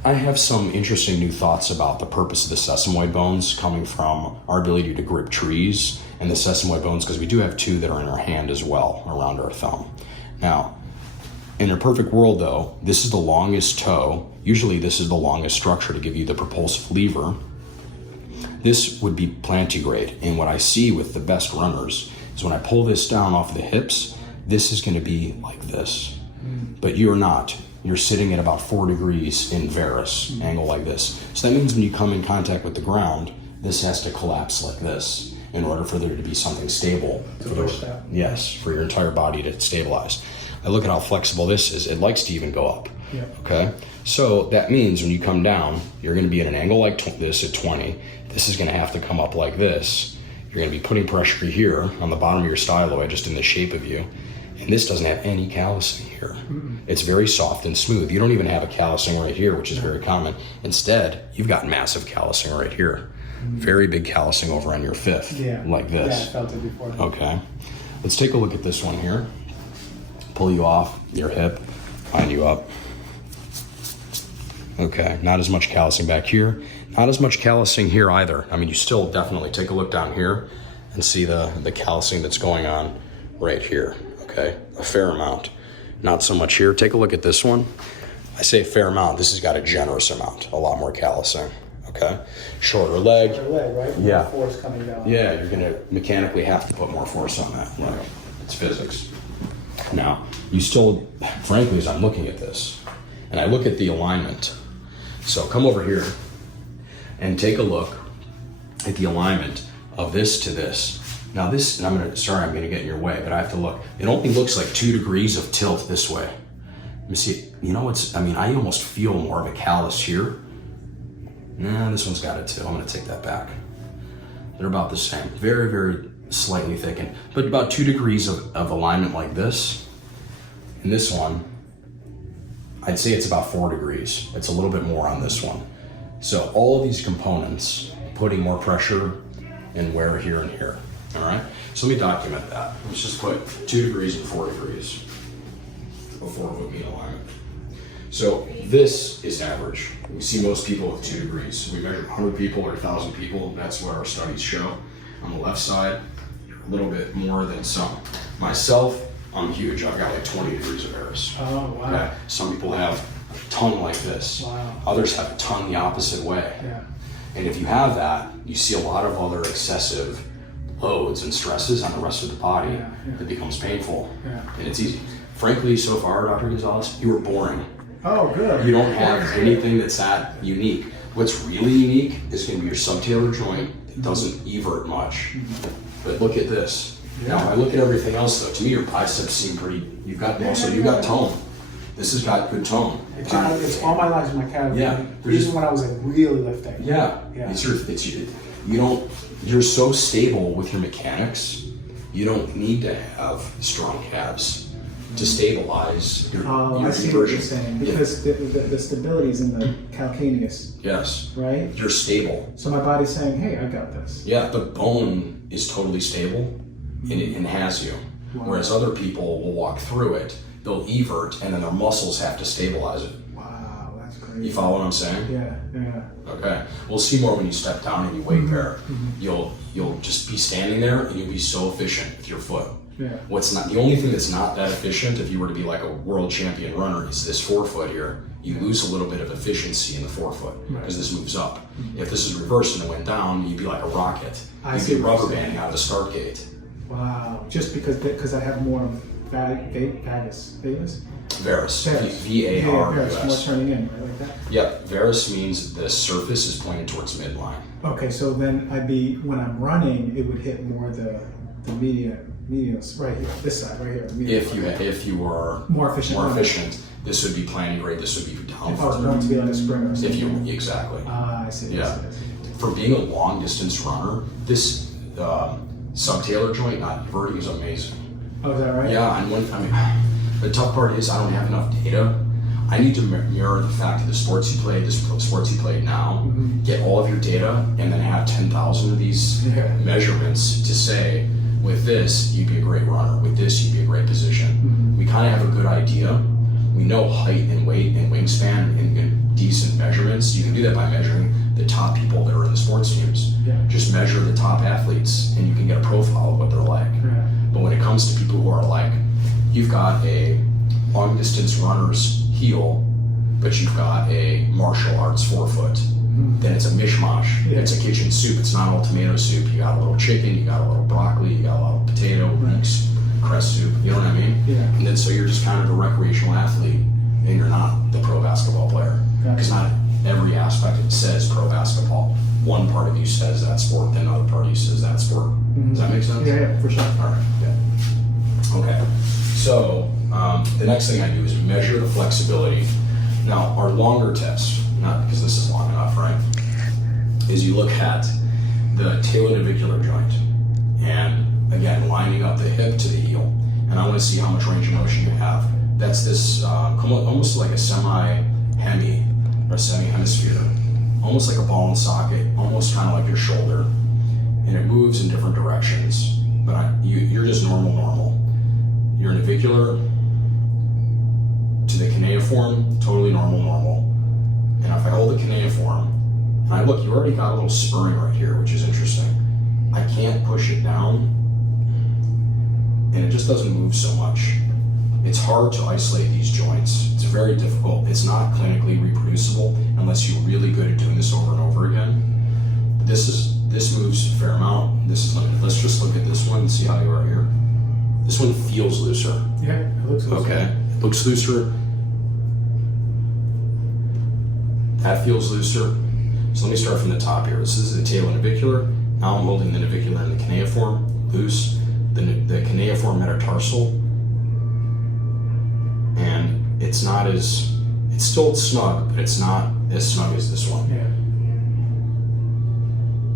I have some interesting new thoughts about the purpose of the sesamoid bones coming from our ability to grip trees and the sesamoid bones, because we do have two that are in our hand as well, around our thumb. Now, in a perfect world though, this is the longest toe. Usually this is the longest structure to give you the propulsive lever. This would be plantigrade, and what I see with the best runners is when I pull this down off the hips, this is going to be like this. But you're not. You're sitting at about 4 degrees in varus, angle like this. So that means when you come in contact with the ground, this has to collapse like this in order for there to be something stable. Yes, for your entire body to stabilize. I look at how flexible this is. It likes to even go up. Yeah. Okay? So that means when you come down, you're going to be at an angle like this at 20. This is going to have to come up like this. You're going to be putting pressure here on the bottom of your styloid, just in the shape of you. And this doesn't have any callousing here. It's very soft and smooth. You don't even have a callousing right here, which is very common. Instead, you've got massive callousing right here. Very big callousing over on your fifth, like this. Yeah, I felt it before. Okay. Let's take a look at this one here. Pull you off your hip, line you up. Okay, not as much callousing back here. Not as much callousing here either. I mean, you still definitely take a look down here and see the callousing that's going on right here. Okay, a fair amount. Not so much here. Take a look at this one. I say a fair amount. This has got a generous amount, a lot more callousing. Okay, shorter leg. Shorter leg, right? Yeah. More force coming down. Yeah, you're gonna mechanically have to put more force on that. Right. It's physics. Now, you still, frankly, as I'm looking at this, and I look at the alignment. So come over here and take a look at the alignment of this to this. Now this, and I'm gonna get in your way, but I have to look. It only looks like 2 degrees of tilt this way. Let me see, you know what's, I almost feel more of a callus here. Nah, this one's got it too. I'm gonna take that back. They're about the same. Very, very slightly thickened, but about 2 degrees of alignment like this. And this one, I'd say it's about 4 degrees. It's a little bit more on this one. So all of these components putting more pressure and wear here and here. All right, so let me document that. Let's just put 2 degrees and 4 degrees before we meet alignment. So this is average. We see most people with 2 degrees. We measure 100 people or 1,000 people. That's what our studies show. On the left side, a little bit more than some. Myself, I'm huge. I've got like 20 degrees of varus. Oh, wow. Okay? Some people have a ton like this. Wow. Others have a ton the opposite way. Yeah. And if you have that, you see a lot of other excessive loads and stresses on the rest of the body that becomes painful. Yeah. And it's easy. Frankly, so far, Dr. Gonzalez, you were boring. Oh, good. You don't have anything that's that unique. What's really unique is going to be your subtalar joint. It doesn't evert much. But look at this. Now, I look at everything else though. To me, your biceps seem pretty. You've got you've got tone. This has got good tone. It's all my life in my category. Yeah. Even when I was like really lifting. Yeah. You're so stable with your mechanics. You don't need to have strong calves to stabilize your I see what you're saying, because the stability is in the calcaneus. Yes. Right? You're stable. So my body's saying, hey, I got this. Yeah, the bone is totally stable and it has you. Wow. Whereas other people will walk through it, they'll evert, and then their muscles have to stabilize it. Wow, that's crazy. You follow what I'm saying? Yeah. Okay. We'll see more when you step down and you weight bear. You'll just be standing there and you'll be so efficient with your foot. Yeah. The only thing that's not that efficient, if you were to be like a world champion runner, is this forefoot here. You lose a little bit of efficiency in the forefoot because this moves up. If this is reversed and it went down, you'd be like a rocket. You'd be rubber banding out of the start gate. Wow. Just because I have more varus. Varus. V-A-R-U-S. More turning in, right? Like that? Yep. Varus means the surface is pointed towards midline. Okay, so then when I'm running, it would hit more the medius right here, this side right here. If you are more efficient, this would be plantar. This would be down. If I was going to be like a sprinter. Or something. Exactly. I see. Yeah. For being a long distance runner, this subtalar joint not everting is amazing. Oh, is that right? Yeah, the tough part is I don't have enough data. I need to mirror the fact of the sports you played, the sports you played now, get all of your data, and then have 10,000 of these measurements to say, with this, you'd be a great runner. With this, you'd be a great position. We kind of have a good idea. We know height and weight and wingspan and decent measurements. You can do that by measuring the top people that are in the sports teams. Yeah. Just measure the top athletes, and you can get a profile of what they're like. Yeah. But when it comes to people who are like, you've got a long distance runner's heel, but you've got a martial arts forefoot, then it's a mishmash. Yeah. It's a kitchen soup. It's not all tomato soup. You got a little chicken, you got a little broccoli, you got a little potato, leeks, cress soup. You know what I mean? Yeah. And then so you're just kind of a recreational athlete, and you're not the pro basketball player. Because not every aspect says pro basketball. One part of you says that sport, then another part of you says that sport. Does that make sense? Yeah, for sure. All right. Yeah. Okay. So the next thing I do is measure the flexibility. Now, our longer test, not because this is long enough, right, is you look at the talonavicular joint, and again, lining up the hip to the heel, and I want to see how much range of motion you have. That's this almost like a semi-hemi or semi-hemisphere, almost like a ball and socket, almost kind of like your shoulder, and it moves in different directions. But you're just normal. Your navicular to the cuneiform, totally normal. And if I hold the cuneiform, and I look, you already got a little spurring right here, which is interesting. I can't push it down, and it just doesn't move so much. It's hard to isolate these joints. It's very difficult. It's not clinically reproducible unless you're really good at doing this over and over again. This moves a fair amount. This is limited. Let's just look at this one and see how you are here. This one feels looser. Yeah, it looks looser. Okay, it looks looser. That feels looser. So let me start from the top here. This is the talonavicular. Now I'm holding the navicular and the cuneiform loose. The cuneiform metatarsal. And it's still snug, but it's not as snug as this one. Yeah.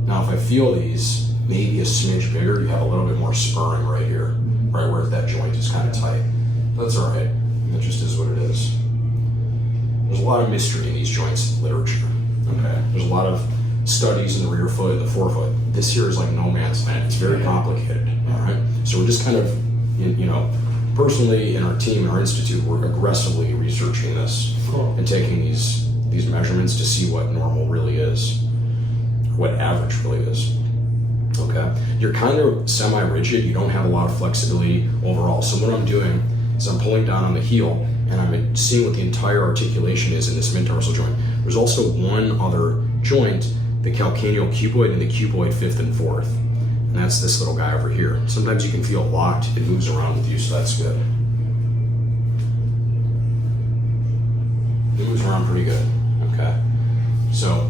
Now if I feel these, maybe a smidge bigger, you have a little bit more spurring right here, right where that joint is kind of tight. That's all right. That just is what it is. There's a lot of mystery in these joints literature. Okay. There's a lot of studies in the rear foot and the forefoot. This here is like no man's land. It's very complicated. All right. So we're just kind of, personally in our team, in our institute, we're aggressively researching this and taking these measurements to see what normal really is, what average really is. Okay, you're kind of semi-rigid. You don't have a lot of flexibility overall. So what I'm doing is I'm pulling down on the heel, and I'm seeing what the entire articulation is in this metatarsal joint. There's also one other joint, the calcaneal cuboid and the cuboid fifth and fourth. And that's this little guy over here. Sometimes you can feel it locked. It moves around with you, so that's good. It moves around pretty good, okay? So,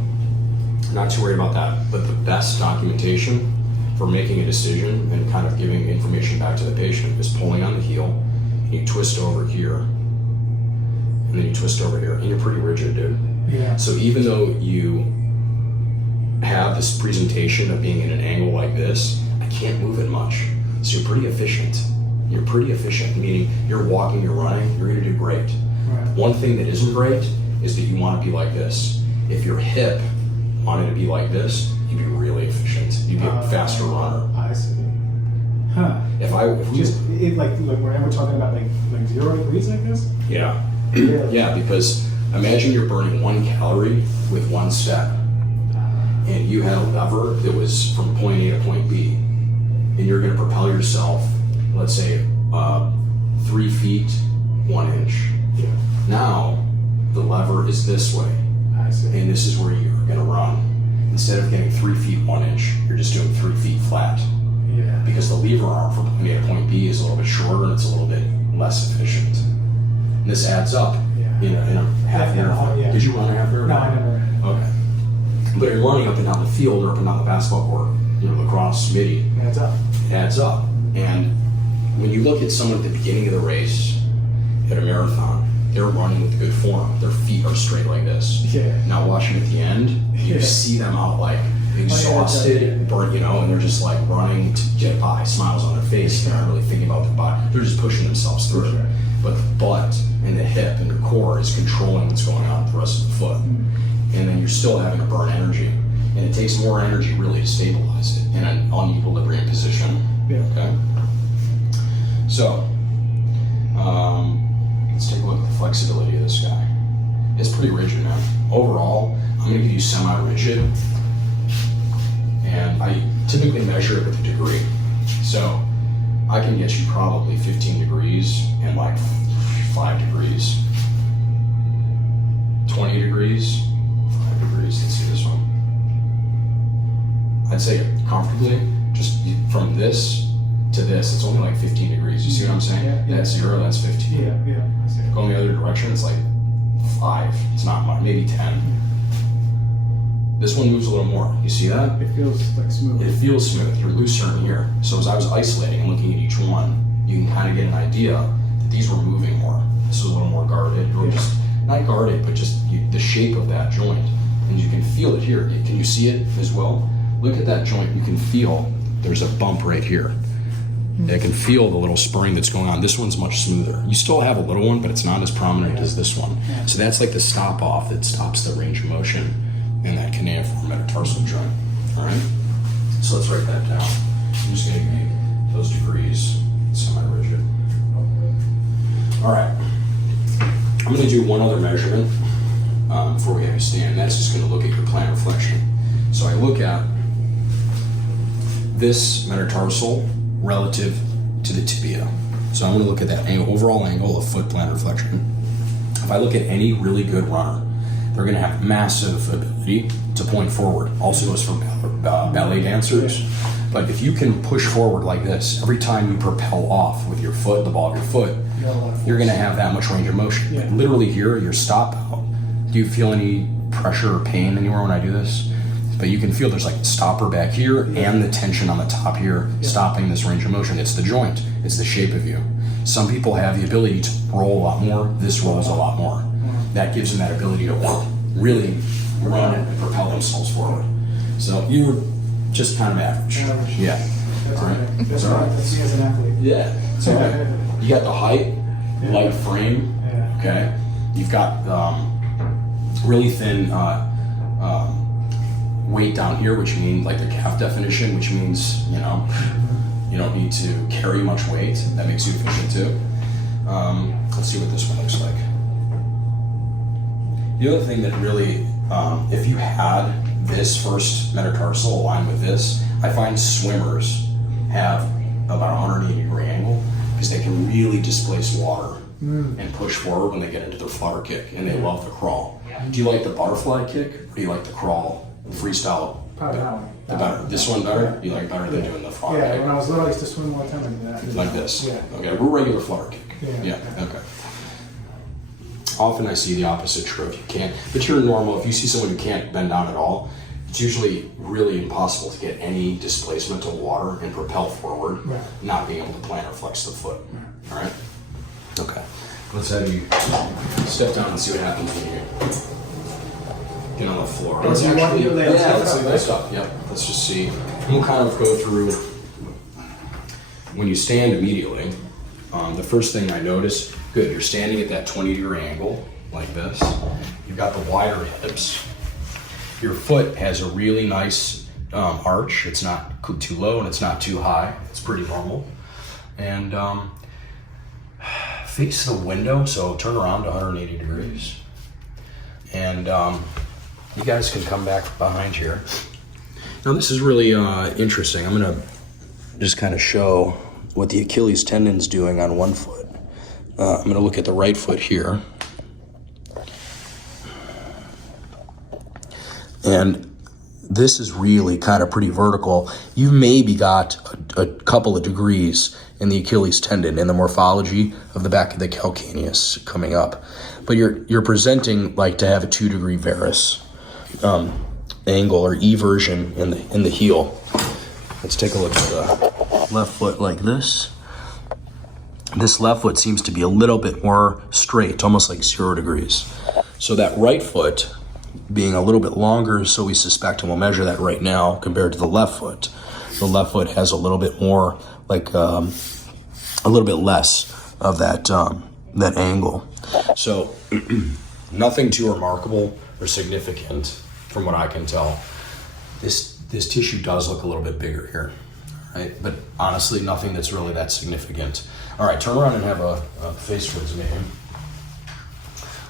not too worried about that. But the best documentation for making a decision and kind of giving information back to the patient is pulling on the heel, you twist over here, and then you twist over here, and you're pretty rigid, dude. Yeah. So even though you have this presentation of being in an angle like this, I can't move it much. So you're pretty efficient. You're pretty efficient, meaning you're walking, you're running, you're gonna do great. Right. One thing that isn't great is that you wanna be like this. If your hip wanted to be like this, you'd be really efficient. You'd be a faster runner. I see. Huh. If we Just like whenever we're talking about like 0 degrees like this? yeah. Yeah. Yeah, because imagine you're burning 1 calorie with 1 step, and you had a lever that was from point A to point B, and you're going to propel yourself, let's say 3 feet 1 inch. Yeah. Now the lever is this way, I see. and this is where you're going to run. Instead of getting 3 feet 1 inch, you're just doing 3 feet flat, Yeah. because the lever arm from point A to point B is a little bit shorter and it's a little bit less efficient. And this adds up in a half marathon. Yeah. Did you run a half marathon? No, I never ran. Okay. But you're running up and down the field or up and down the basketball court, lacrosse, midi, That's up. it adds up. And when you look at someone at the beginning of the race at a marathon, they're running with good form. Their feet are straight like this. Yeah. Now watching at the end, you Yeah. see them out like exhausted, burnt, and they're just like running to get by, smiles on their face. They're not really thinking about their body. They're just pushing themselves through. Sure. But the butt and the hip and the core is controlling what's going on with the rest of the foot. And then you're still having to burn energy. And it takes more energy really to stabilize it in an unequilibrium position. Yeah. Okay? So, let's take a look at the flexibility of this guy. It's pretty rigid, man. Overall, I'm gonna give you semi-rigid. And I typically measure it with a degree. So, I can get you probably 15 degrees and like 5 degrees. 20 degrees, 5 degrees. Let's see this one. I'd say comfortably, just from this to this, it's only like 15 degrees. You see what I'm saying? Yeah. That's 0, that's 15. Yeah. I see. Going the other direction, it's like 5. It's not much, maybe 10. This one moves a little more. You see that? It feels like smooth. It feels smooth. You're looser in here. So as I was isolating and looking at each one, you can kind of get an idea that these were moving more. This was a little more guarded, or just not guarded, but just the shape of that joint. And you can feel it here. Can you see it as well? Look at that joint. You can feel there's a bump right here. I can feel the little spring that's going on. This one's much smoother. You still have a little one, but it's not as prominent as this one. So that's like the stop off that stops the range of motion in that cuneiform metatarsal joint. All right. So let's write that down. I'm just going to give you those degrees, semi-rigid. All right. I'm going to do one other measurement before we have you stand. That's just going to look at your plantar flexion. So I look at this metatarsal relative to the tibia. So I'm going to look at that overall angle of foot plantar flexion. If I look at any really good runner, they're going to have massive ability to point forward. Also goes for ballet dancers. But if you can push forward like this, every time you propel off with your foot, the ball of your foot, you're going to have that much range of motion. Yeah. But literally here, your stop out. Do you feel any pressure or pain anywhere when I do this? But you can feel there's like a stopper back here and the tension on the top here stopping this range of motion. It's the joint. It's the shape of you. Some people have the ability to roll a lot more. This rolls a lot more. That gives them that ability to really run and propel themselves forward. So you're just kind of average. Yeah. That's All right. okay. That's All all right. right. That's me as an athlete. Yeah. It's okay. You got the height, light frame. Yeah. Okay. You've got really thin weight down here, which means like the calf definition, which means you don't need to carry much weight. That makes you efficient too. Let's see what this one looks like. The other thing that really if you had this first metatarsal aligned with this, I find swimmers have about a 180 degree angle because they can really displace water and push forward when they get into their flutter kick, and they love the crawl. Do you like the butterfly kick, or do you like the crawl, freestyle? Probably that one. The better. This one better? You like it better than doing the flutter kick? Yeah, when I was little, I used to swim all the time like that. Like this? Yeah. Okay, we're regular flutter kick. Yeah. Okay. Often I see the opposite true if you can't, but you're normal. If you see someone who can't bend down at all, it's usually really impossible to get any displacement of water and propel forward, not being able to plant or flex the foot. All right? Okay. Let's have you step down and see what happens when you get on the floor. Let's actually, let's do this up. Yep. Let's just see. We'll kind of go through when you stand immediately. The first thing I notice, good, you're standing at that 20-degree angle like this. You've got the wider hips. Your foot has a really nice arch. It's not too low and it's not too high. It's pretty normal. And face the window, so turn around to 180 degrees. And you guys can come back behind here. Now this is really interesting. I'm gonna just kind of show what the Achilles tendon's doing on one foot. I'm gonna look at the right foot here. And this is really kind of pretty vertical. You've maybe got a couple of degrees in the Achilles tendon in the morphology of the back of the calcaneus coming up. But you're presenting like to have a 2-degree varus angle or eversion in the heel. Let's take a look at the left foot like this. This left foot seems to be a little bit more straight, almost like 0 degrees. So that right foot being a little bit longer, so we suspect, and we'll measure that right now compared to the left foot. The left foot has a little bit more, like a little bit less of that angle. So nothing too remarkable or significant from what I can tell. This tissue does look a little bit bigger here, right? But honestly, nothing that's really that significant. All right, turn around and have a face towards me.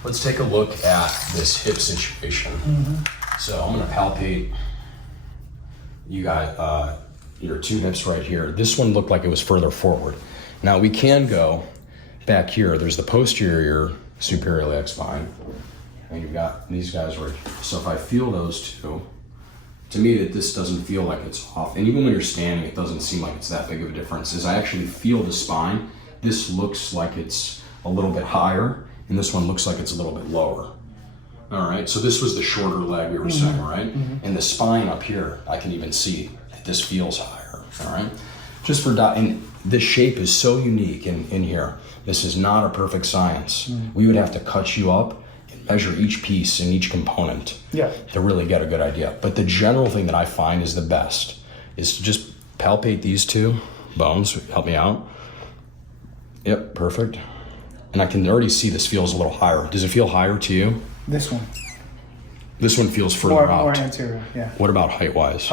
Let's take a look at this hip situation. So I'm gonna palpate you got your 2 hips right here. This one looked like it was further forward. Now we can go back here. There's the posterior superior iliac spine, and you've got these guys right here. So if I feel those two, to me that this doesn't feel like it's off. And even when you're standing, it doesn't seem like it's that big of a difference. As I actually feel the spine, this looks like it's a little bit higher, and this one looks like it's a little bit lower. All right, so this was the shorter leg we were saying, right? And the spine up here, I can even see that this feels higher, all right? Just for, and this shape is so unique in here. This is not a perfect science. We would have to cut you up and measure each piece and each component to really get a good idea. But the general thing that I find is the best is to just palpate these 2 bones. Help me out. Yep, perfect. And I can already see this feels a little higher. Does it feel higher to you? This one. This one feels further out. More anterior, yeah. What about height-wise?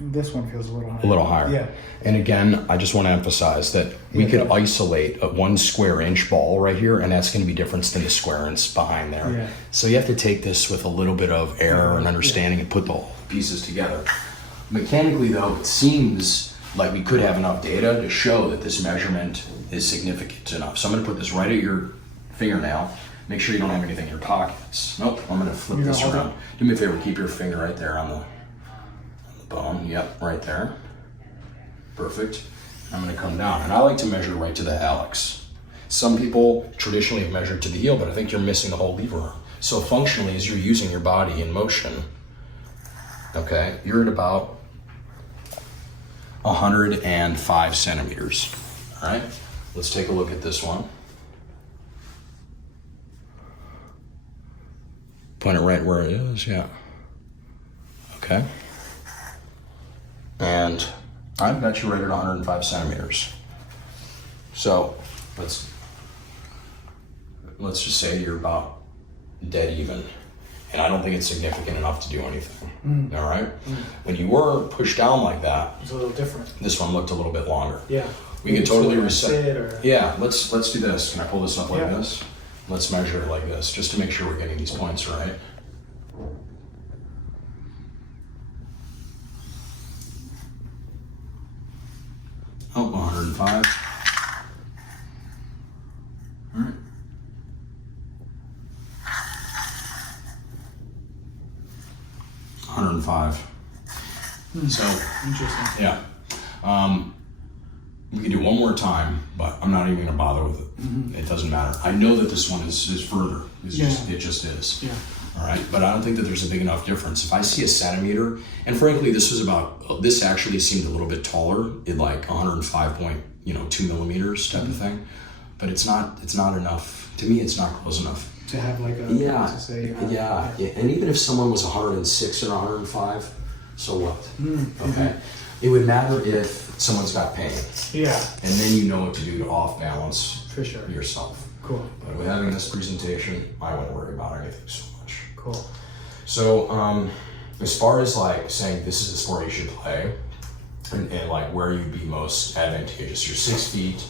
This one feels a little higher. A little higher. Yeah. And again, I just want to emphasize that we could isolate a 1 square inch ball right here, and that's going to be different than the square inch behind there. Yeah. So you have to take this with a little bit of error and understanding and put the whole pieces together. Mechanically, though, it seems like we could have enough data to show that this measurement is significant enough. So I'm going to put this right at your fingernail. Make sure you don't have anything in your pockets. Nope, I'm going to flip this around. Do me a favor, keep your finger right there on the bone. Yep, right there. Perfect. I'm going to come down, and I like to measure right to the hallux. Some people traditionally have measured to the heel, but I think you're missing the whole lever arm. So functionally, as you're using your body in motion, okay, you're at about 105 centimeters. All right, let's take a look at this one. Point it right where it is, yeah. Okay. And I've got you right at 105 centimeters. So let's just say you're about dead even. And I don't think it's significant enough to do anything. All right? When you were pushed down like that, it's a little different. This one looked a little bit longer. Yeah. We could totally reset. Yeah, let's do this. Can I pull this up like this? let's measure it like this, just to make sure we're getting these points right. Oh, 105. All right. So, Interesting. yeah. We can do one more time, but I'm not even going to bother with it. It doesn't matter. I know that this one is further. It just is. Yeah. All right, but I don't think that there's a big enough difference. If I see a centimeter, and frankly, this actually seemed a little bit taller, in like 105.2 millimeters type of thing, but it's not enough. To me, it's not close enough. To have like a to say, yeah, and even if someone was 106 or 105, so what? Okay, it would matter if someone's got pain. Yeah, and then you know what to do to off balance for sure yourself. Cool. But with having this presentation, I won't worry about anything so much. Cool. So, as far as like saying this is the sport you should play, and like where you'd be most advantageous, you're 6 feet.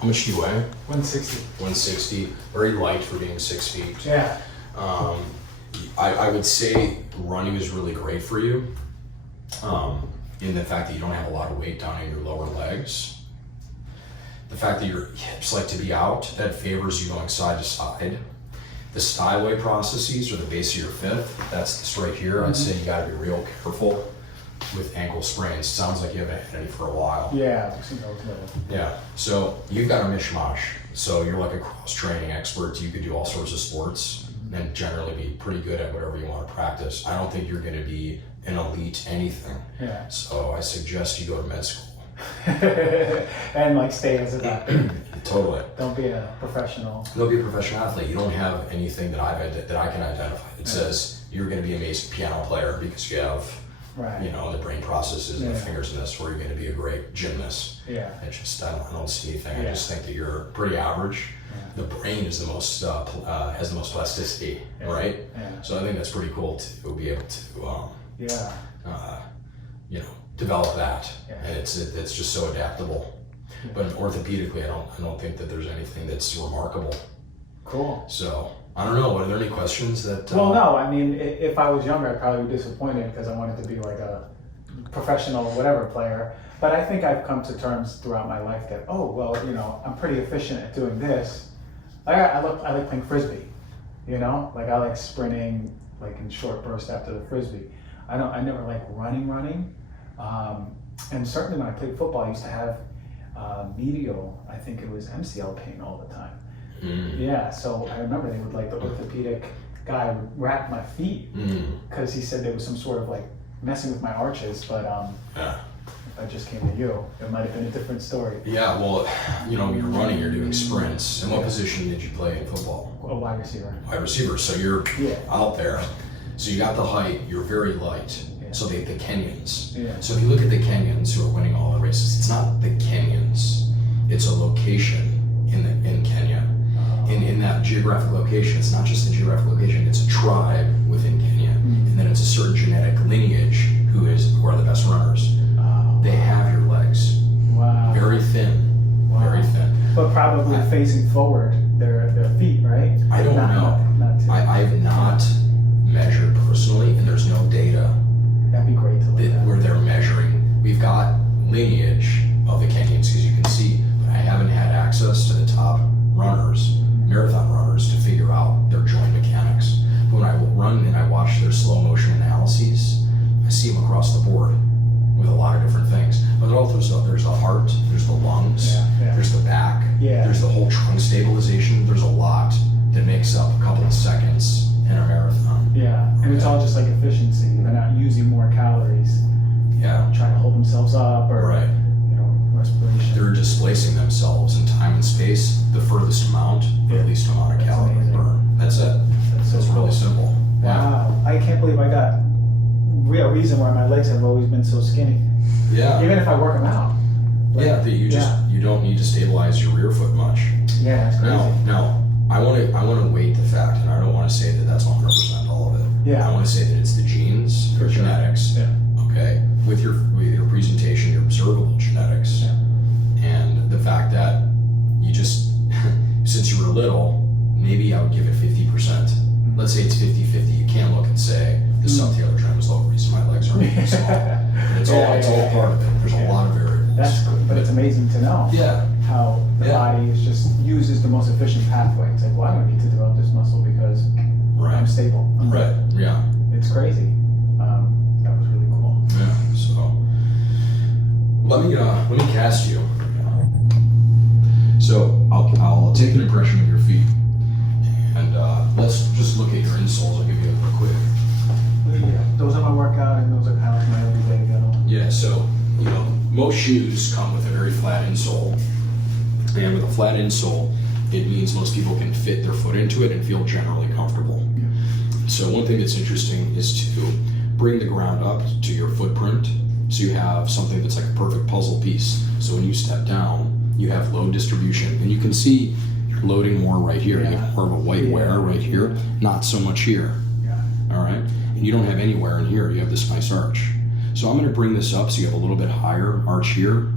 How much do you weigh? 160. 160. Very light for being 6 feet. Yeah. I would say running is really great for you, in the fact that you don't have a lot of weight down in your lower legs. The fact that your hips like to be out, that favors you going side to side. The styleway processes, or the base of your fifth, that's this right here. I'd say you gotta be real careful with ankle sprains. Sounds like you haven't had any for a while. Yeah, I've seen those little. Yeah, so you've got a mishmash. So you're like a cross-training expert. You could do all sorts of sports and generally be pretty good at whatever you want to practice. I don't think you're gonna be an elite anything. Yeah. So I suggest you go to med school. And like stay as a doctor. Totally. Don't be a professional. Don't be a professional athlete. You don't have anything that I can identify that says you're going to be an amazing piano player because you have, the brain processes and the fingers in this, or you're going to be a great gymnast. Yeah. I don't see anything. I just think that you're pretty average. The brain is the most has the most plasticity, right? Yeah. So I think that's pretty cool to be able to, develop that, and it's just so adaptable. But orthopedically, I don't think that there's anything that's remarkable. Cool. So I don't know. Are there any questions that? Well, no. I mean, if I was younger, I'd probably be disappointed because I wanted to be like a professional whatever player. But I think I've come to terms throughout my life that I'm pretty efficient at doing this. I like playing frisbee. Like I like sprinting like in short bursts after the frisbee. I never like running. And certainly when I played football, I used to have medial, I think it was MCL pain all the time. Yeah, so I remember they would the orthopedic guy would wrap my feet because he said there was some sort of messing with my arches, but if I just came to you, it might have been a different story. Yeah, well, you're running, you're doing sprints. And what position did you play in football? A wide receiver. Wide receiver, so you're out there. So you got the height, you're very light. So the Kenyans. Yeah. So if you look at the Kenyans who are winning all the races, it's not the Kenyans. It's a location in Kenya. In that geographic location, it's not just a geographic location, it's a tribe within Kenya. And then it's a certain genetic lineage who are the best runners. They have your legs. Wow. Very thin. Wow. Very thin. But probably facing forward, their feet, right? I don't know. I've not measured personally, and there's no data. That'd be great to look at. Where they're measuring. We've got lineage of the Kenyans, because you can see, but I haven't had access to the top runners, marathon runners, to figure out their joint mechanics. But when I run and I watch their slow motion analyses, I see them across the board with a lot of different things. But there's the heart, there's the lungs, there's the back, there's the whole trunk stabilization. There's a lot that makes up a couple of seconds in a marathon. Yeah, and it's all just efficiency. They're not using more calories. Yeah. Trying to hold themselves up or respiration. They're displacing themselves in time and space the furthest amount for the least amount of calorie burn. That's it. That's really simple. Wow. I can't believe I got a reason why my legs have always been so skinny. Yeah. Even if I work them out. That you don't need to stabilize your rear foot much. Yeah, that's crazy. Now, I want to weight the fact, and I don't want to say that that's 100% all of it. Yeah. I want to say that it's the genes, your genetics. Yeah. Okay. With your presentation, your observable genetics, and the fact that you just since you were little, maybe I would give it 50%. Let's say it's 50-50. You can't look and say the subtalar trend was low, reason my legs are really small. And it's all part of it. There's a lot of variables. That's good, but it's amazing to know how the body is just uses the most efficient pathway. It's like, well, I don't need to develop this muscle because I'm stable. I'm good. Yeah. It's crazy. That was really cool. Yeah. So let me cast you. So I'll take an impression of your feet, and let's just look at your insoles. I'll give you a quick. Those are my workout, and those are kind of like my everyday go. Yeah. So most shoes come with a very flat insole, and with a flat insole, it means most people can fit their foot into it and feel generally comfortable. So one thing that's interesting is to bring the ground up to your footprint, so you have something that's like a perfect puzzle piece. So when you step down, you have load distribution, and you can see you're loading more right here. You have more of a white wear right here, not so much here. All right, and you don't have any wear in here. You have this nice arch. So I'm going to bring this up so you have a little bit higher arch here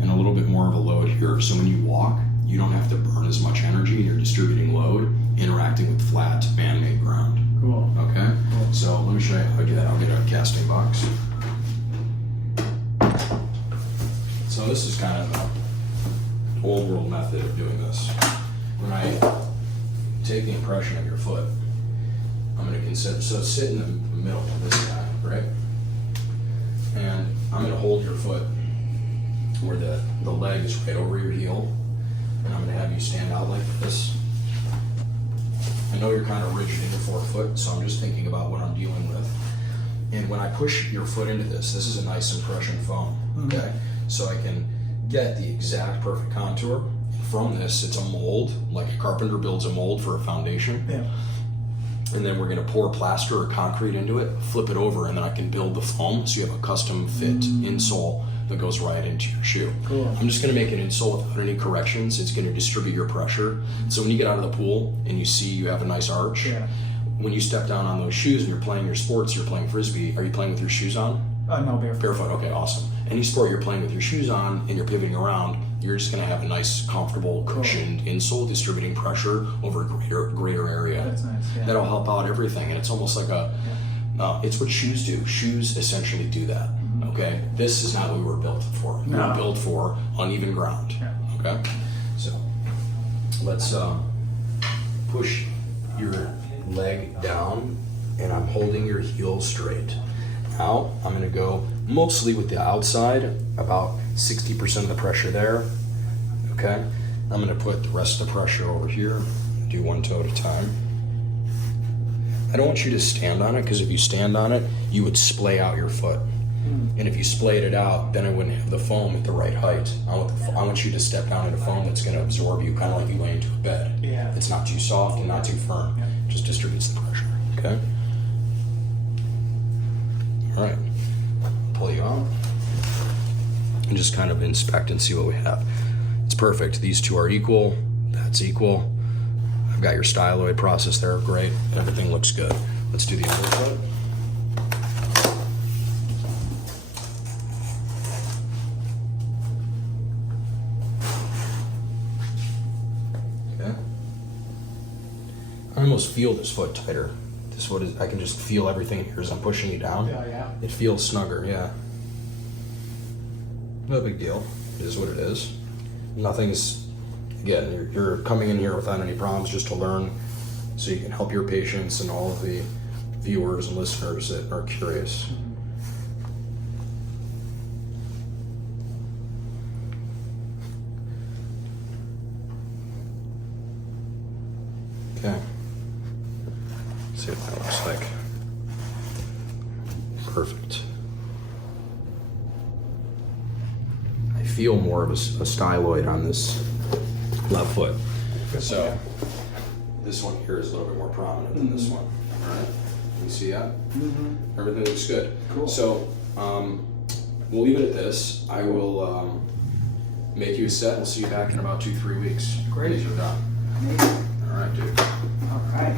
and a little bit more of a load here. So when you walk, you don't have to burn as much energy. You're distributing load, interacting with flat man-made ground. Cool. Okay. Cool. So let me show you how to do that. I'll get a casting box. So this is kind of the old world method of doing this. When I take the impression of your foot, I'm going to consider, so sit in the middle of this guy, right? And I'm going to hold your foot where the leg is right over your heel, and I'm going to have you stand out like this. I know you're kind of rigid in your forefoot, so I'm just thinking about what I'm dealing with. And when I push your foot into this is a nice impression foam, okay? So I can get the exact perfect contour. From this, it's a mold, like a carpenter builds a mold for a foundation. Yeah. And then we're gonna pour plaster or concrete into it, flip it over, and then I can build the foam so you have a custom fit insole that goes right into your shoe. Cool. I'm just gonna make an insole without any corrections. It's gonna distribute your pressure. So when you get out of the pool and you see you have a nice arch, when you step down on those shoes and you're playing your sports, you're playing Frisbee, are you playing with your shoes on? No, barefoot. Barefoot, okay, awesome. Any sport you're playing with your shoes on and you're pivoting around, you're just gonna have a nice, comfortable, cushioned insole distributing pressure over a greater area. That's nice, That'll help out everything, and it's almost like it's what shoes do. Shoes essentially do that, okay? This is not what we were built for. We were built for uneven ground, okay? So, let's push your leg down, and I'm holding your heel straight. Now, I'm gonna go mostly with the outside, about 60% of the pressure there, okay? I'm gonna put the rest of the pressure over here, do one toe at a time. I don't want you to stand on it, because if you stand on it, you would splay out your foot. And if you splayed it out, then I wouldn't have the foam at the right height. I want you to step down into foam that's gonna absorb you, kind of like you lay into a bed. It's not too soft and not too firm. It just distributes the pressure, okay? All right, pull you out and just kind of inspect and see what we have. It's perfect. These two are equal. That's equal. I've got your styloid process there. Great. Everything looks good. Let's do the other foot. Okay. I almost feel this foot tighter. This foot is, I can just feel everything here as I'm pushing you down. It feels snugger, No big deal. It is what it is. Nothing's, again, you're coming in here without any problems, just to learn so you can help your patients and all of the viewers and listeners that are curious. Okay. See what that looks like. Perfect. I feel more of a styloid on this left foot. So this one here is a little bit more prominent than this one. All right. You see that? Everything looks good. Cool. So we'll leave it at this. I will make you a set. We'll see you back in about 2-3 weeks. Great. These are done. Amazing. All right, dude. All right.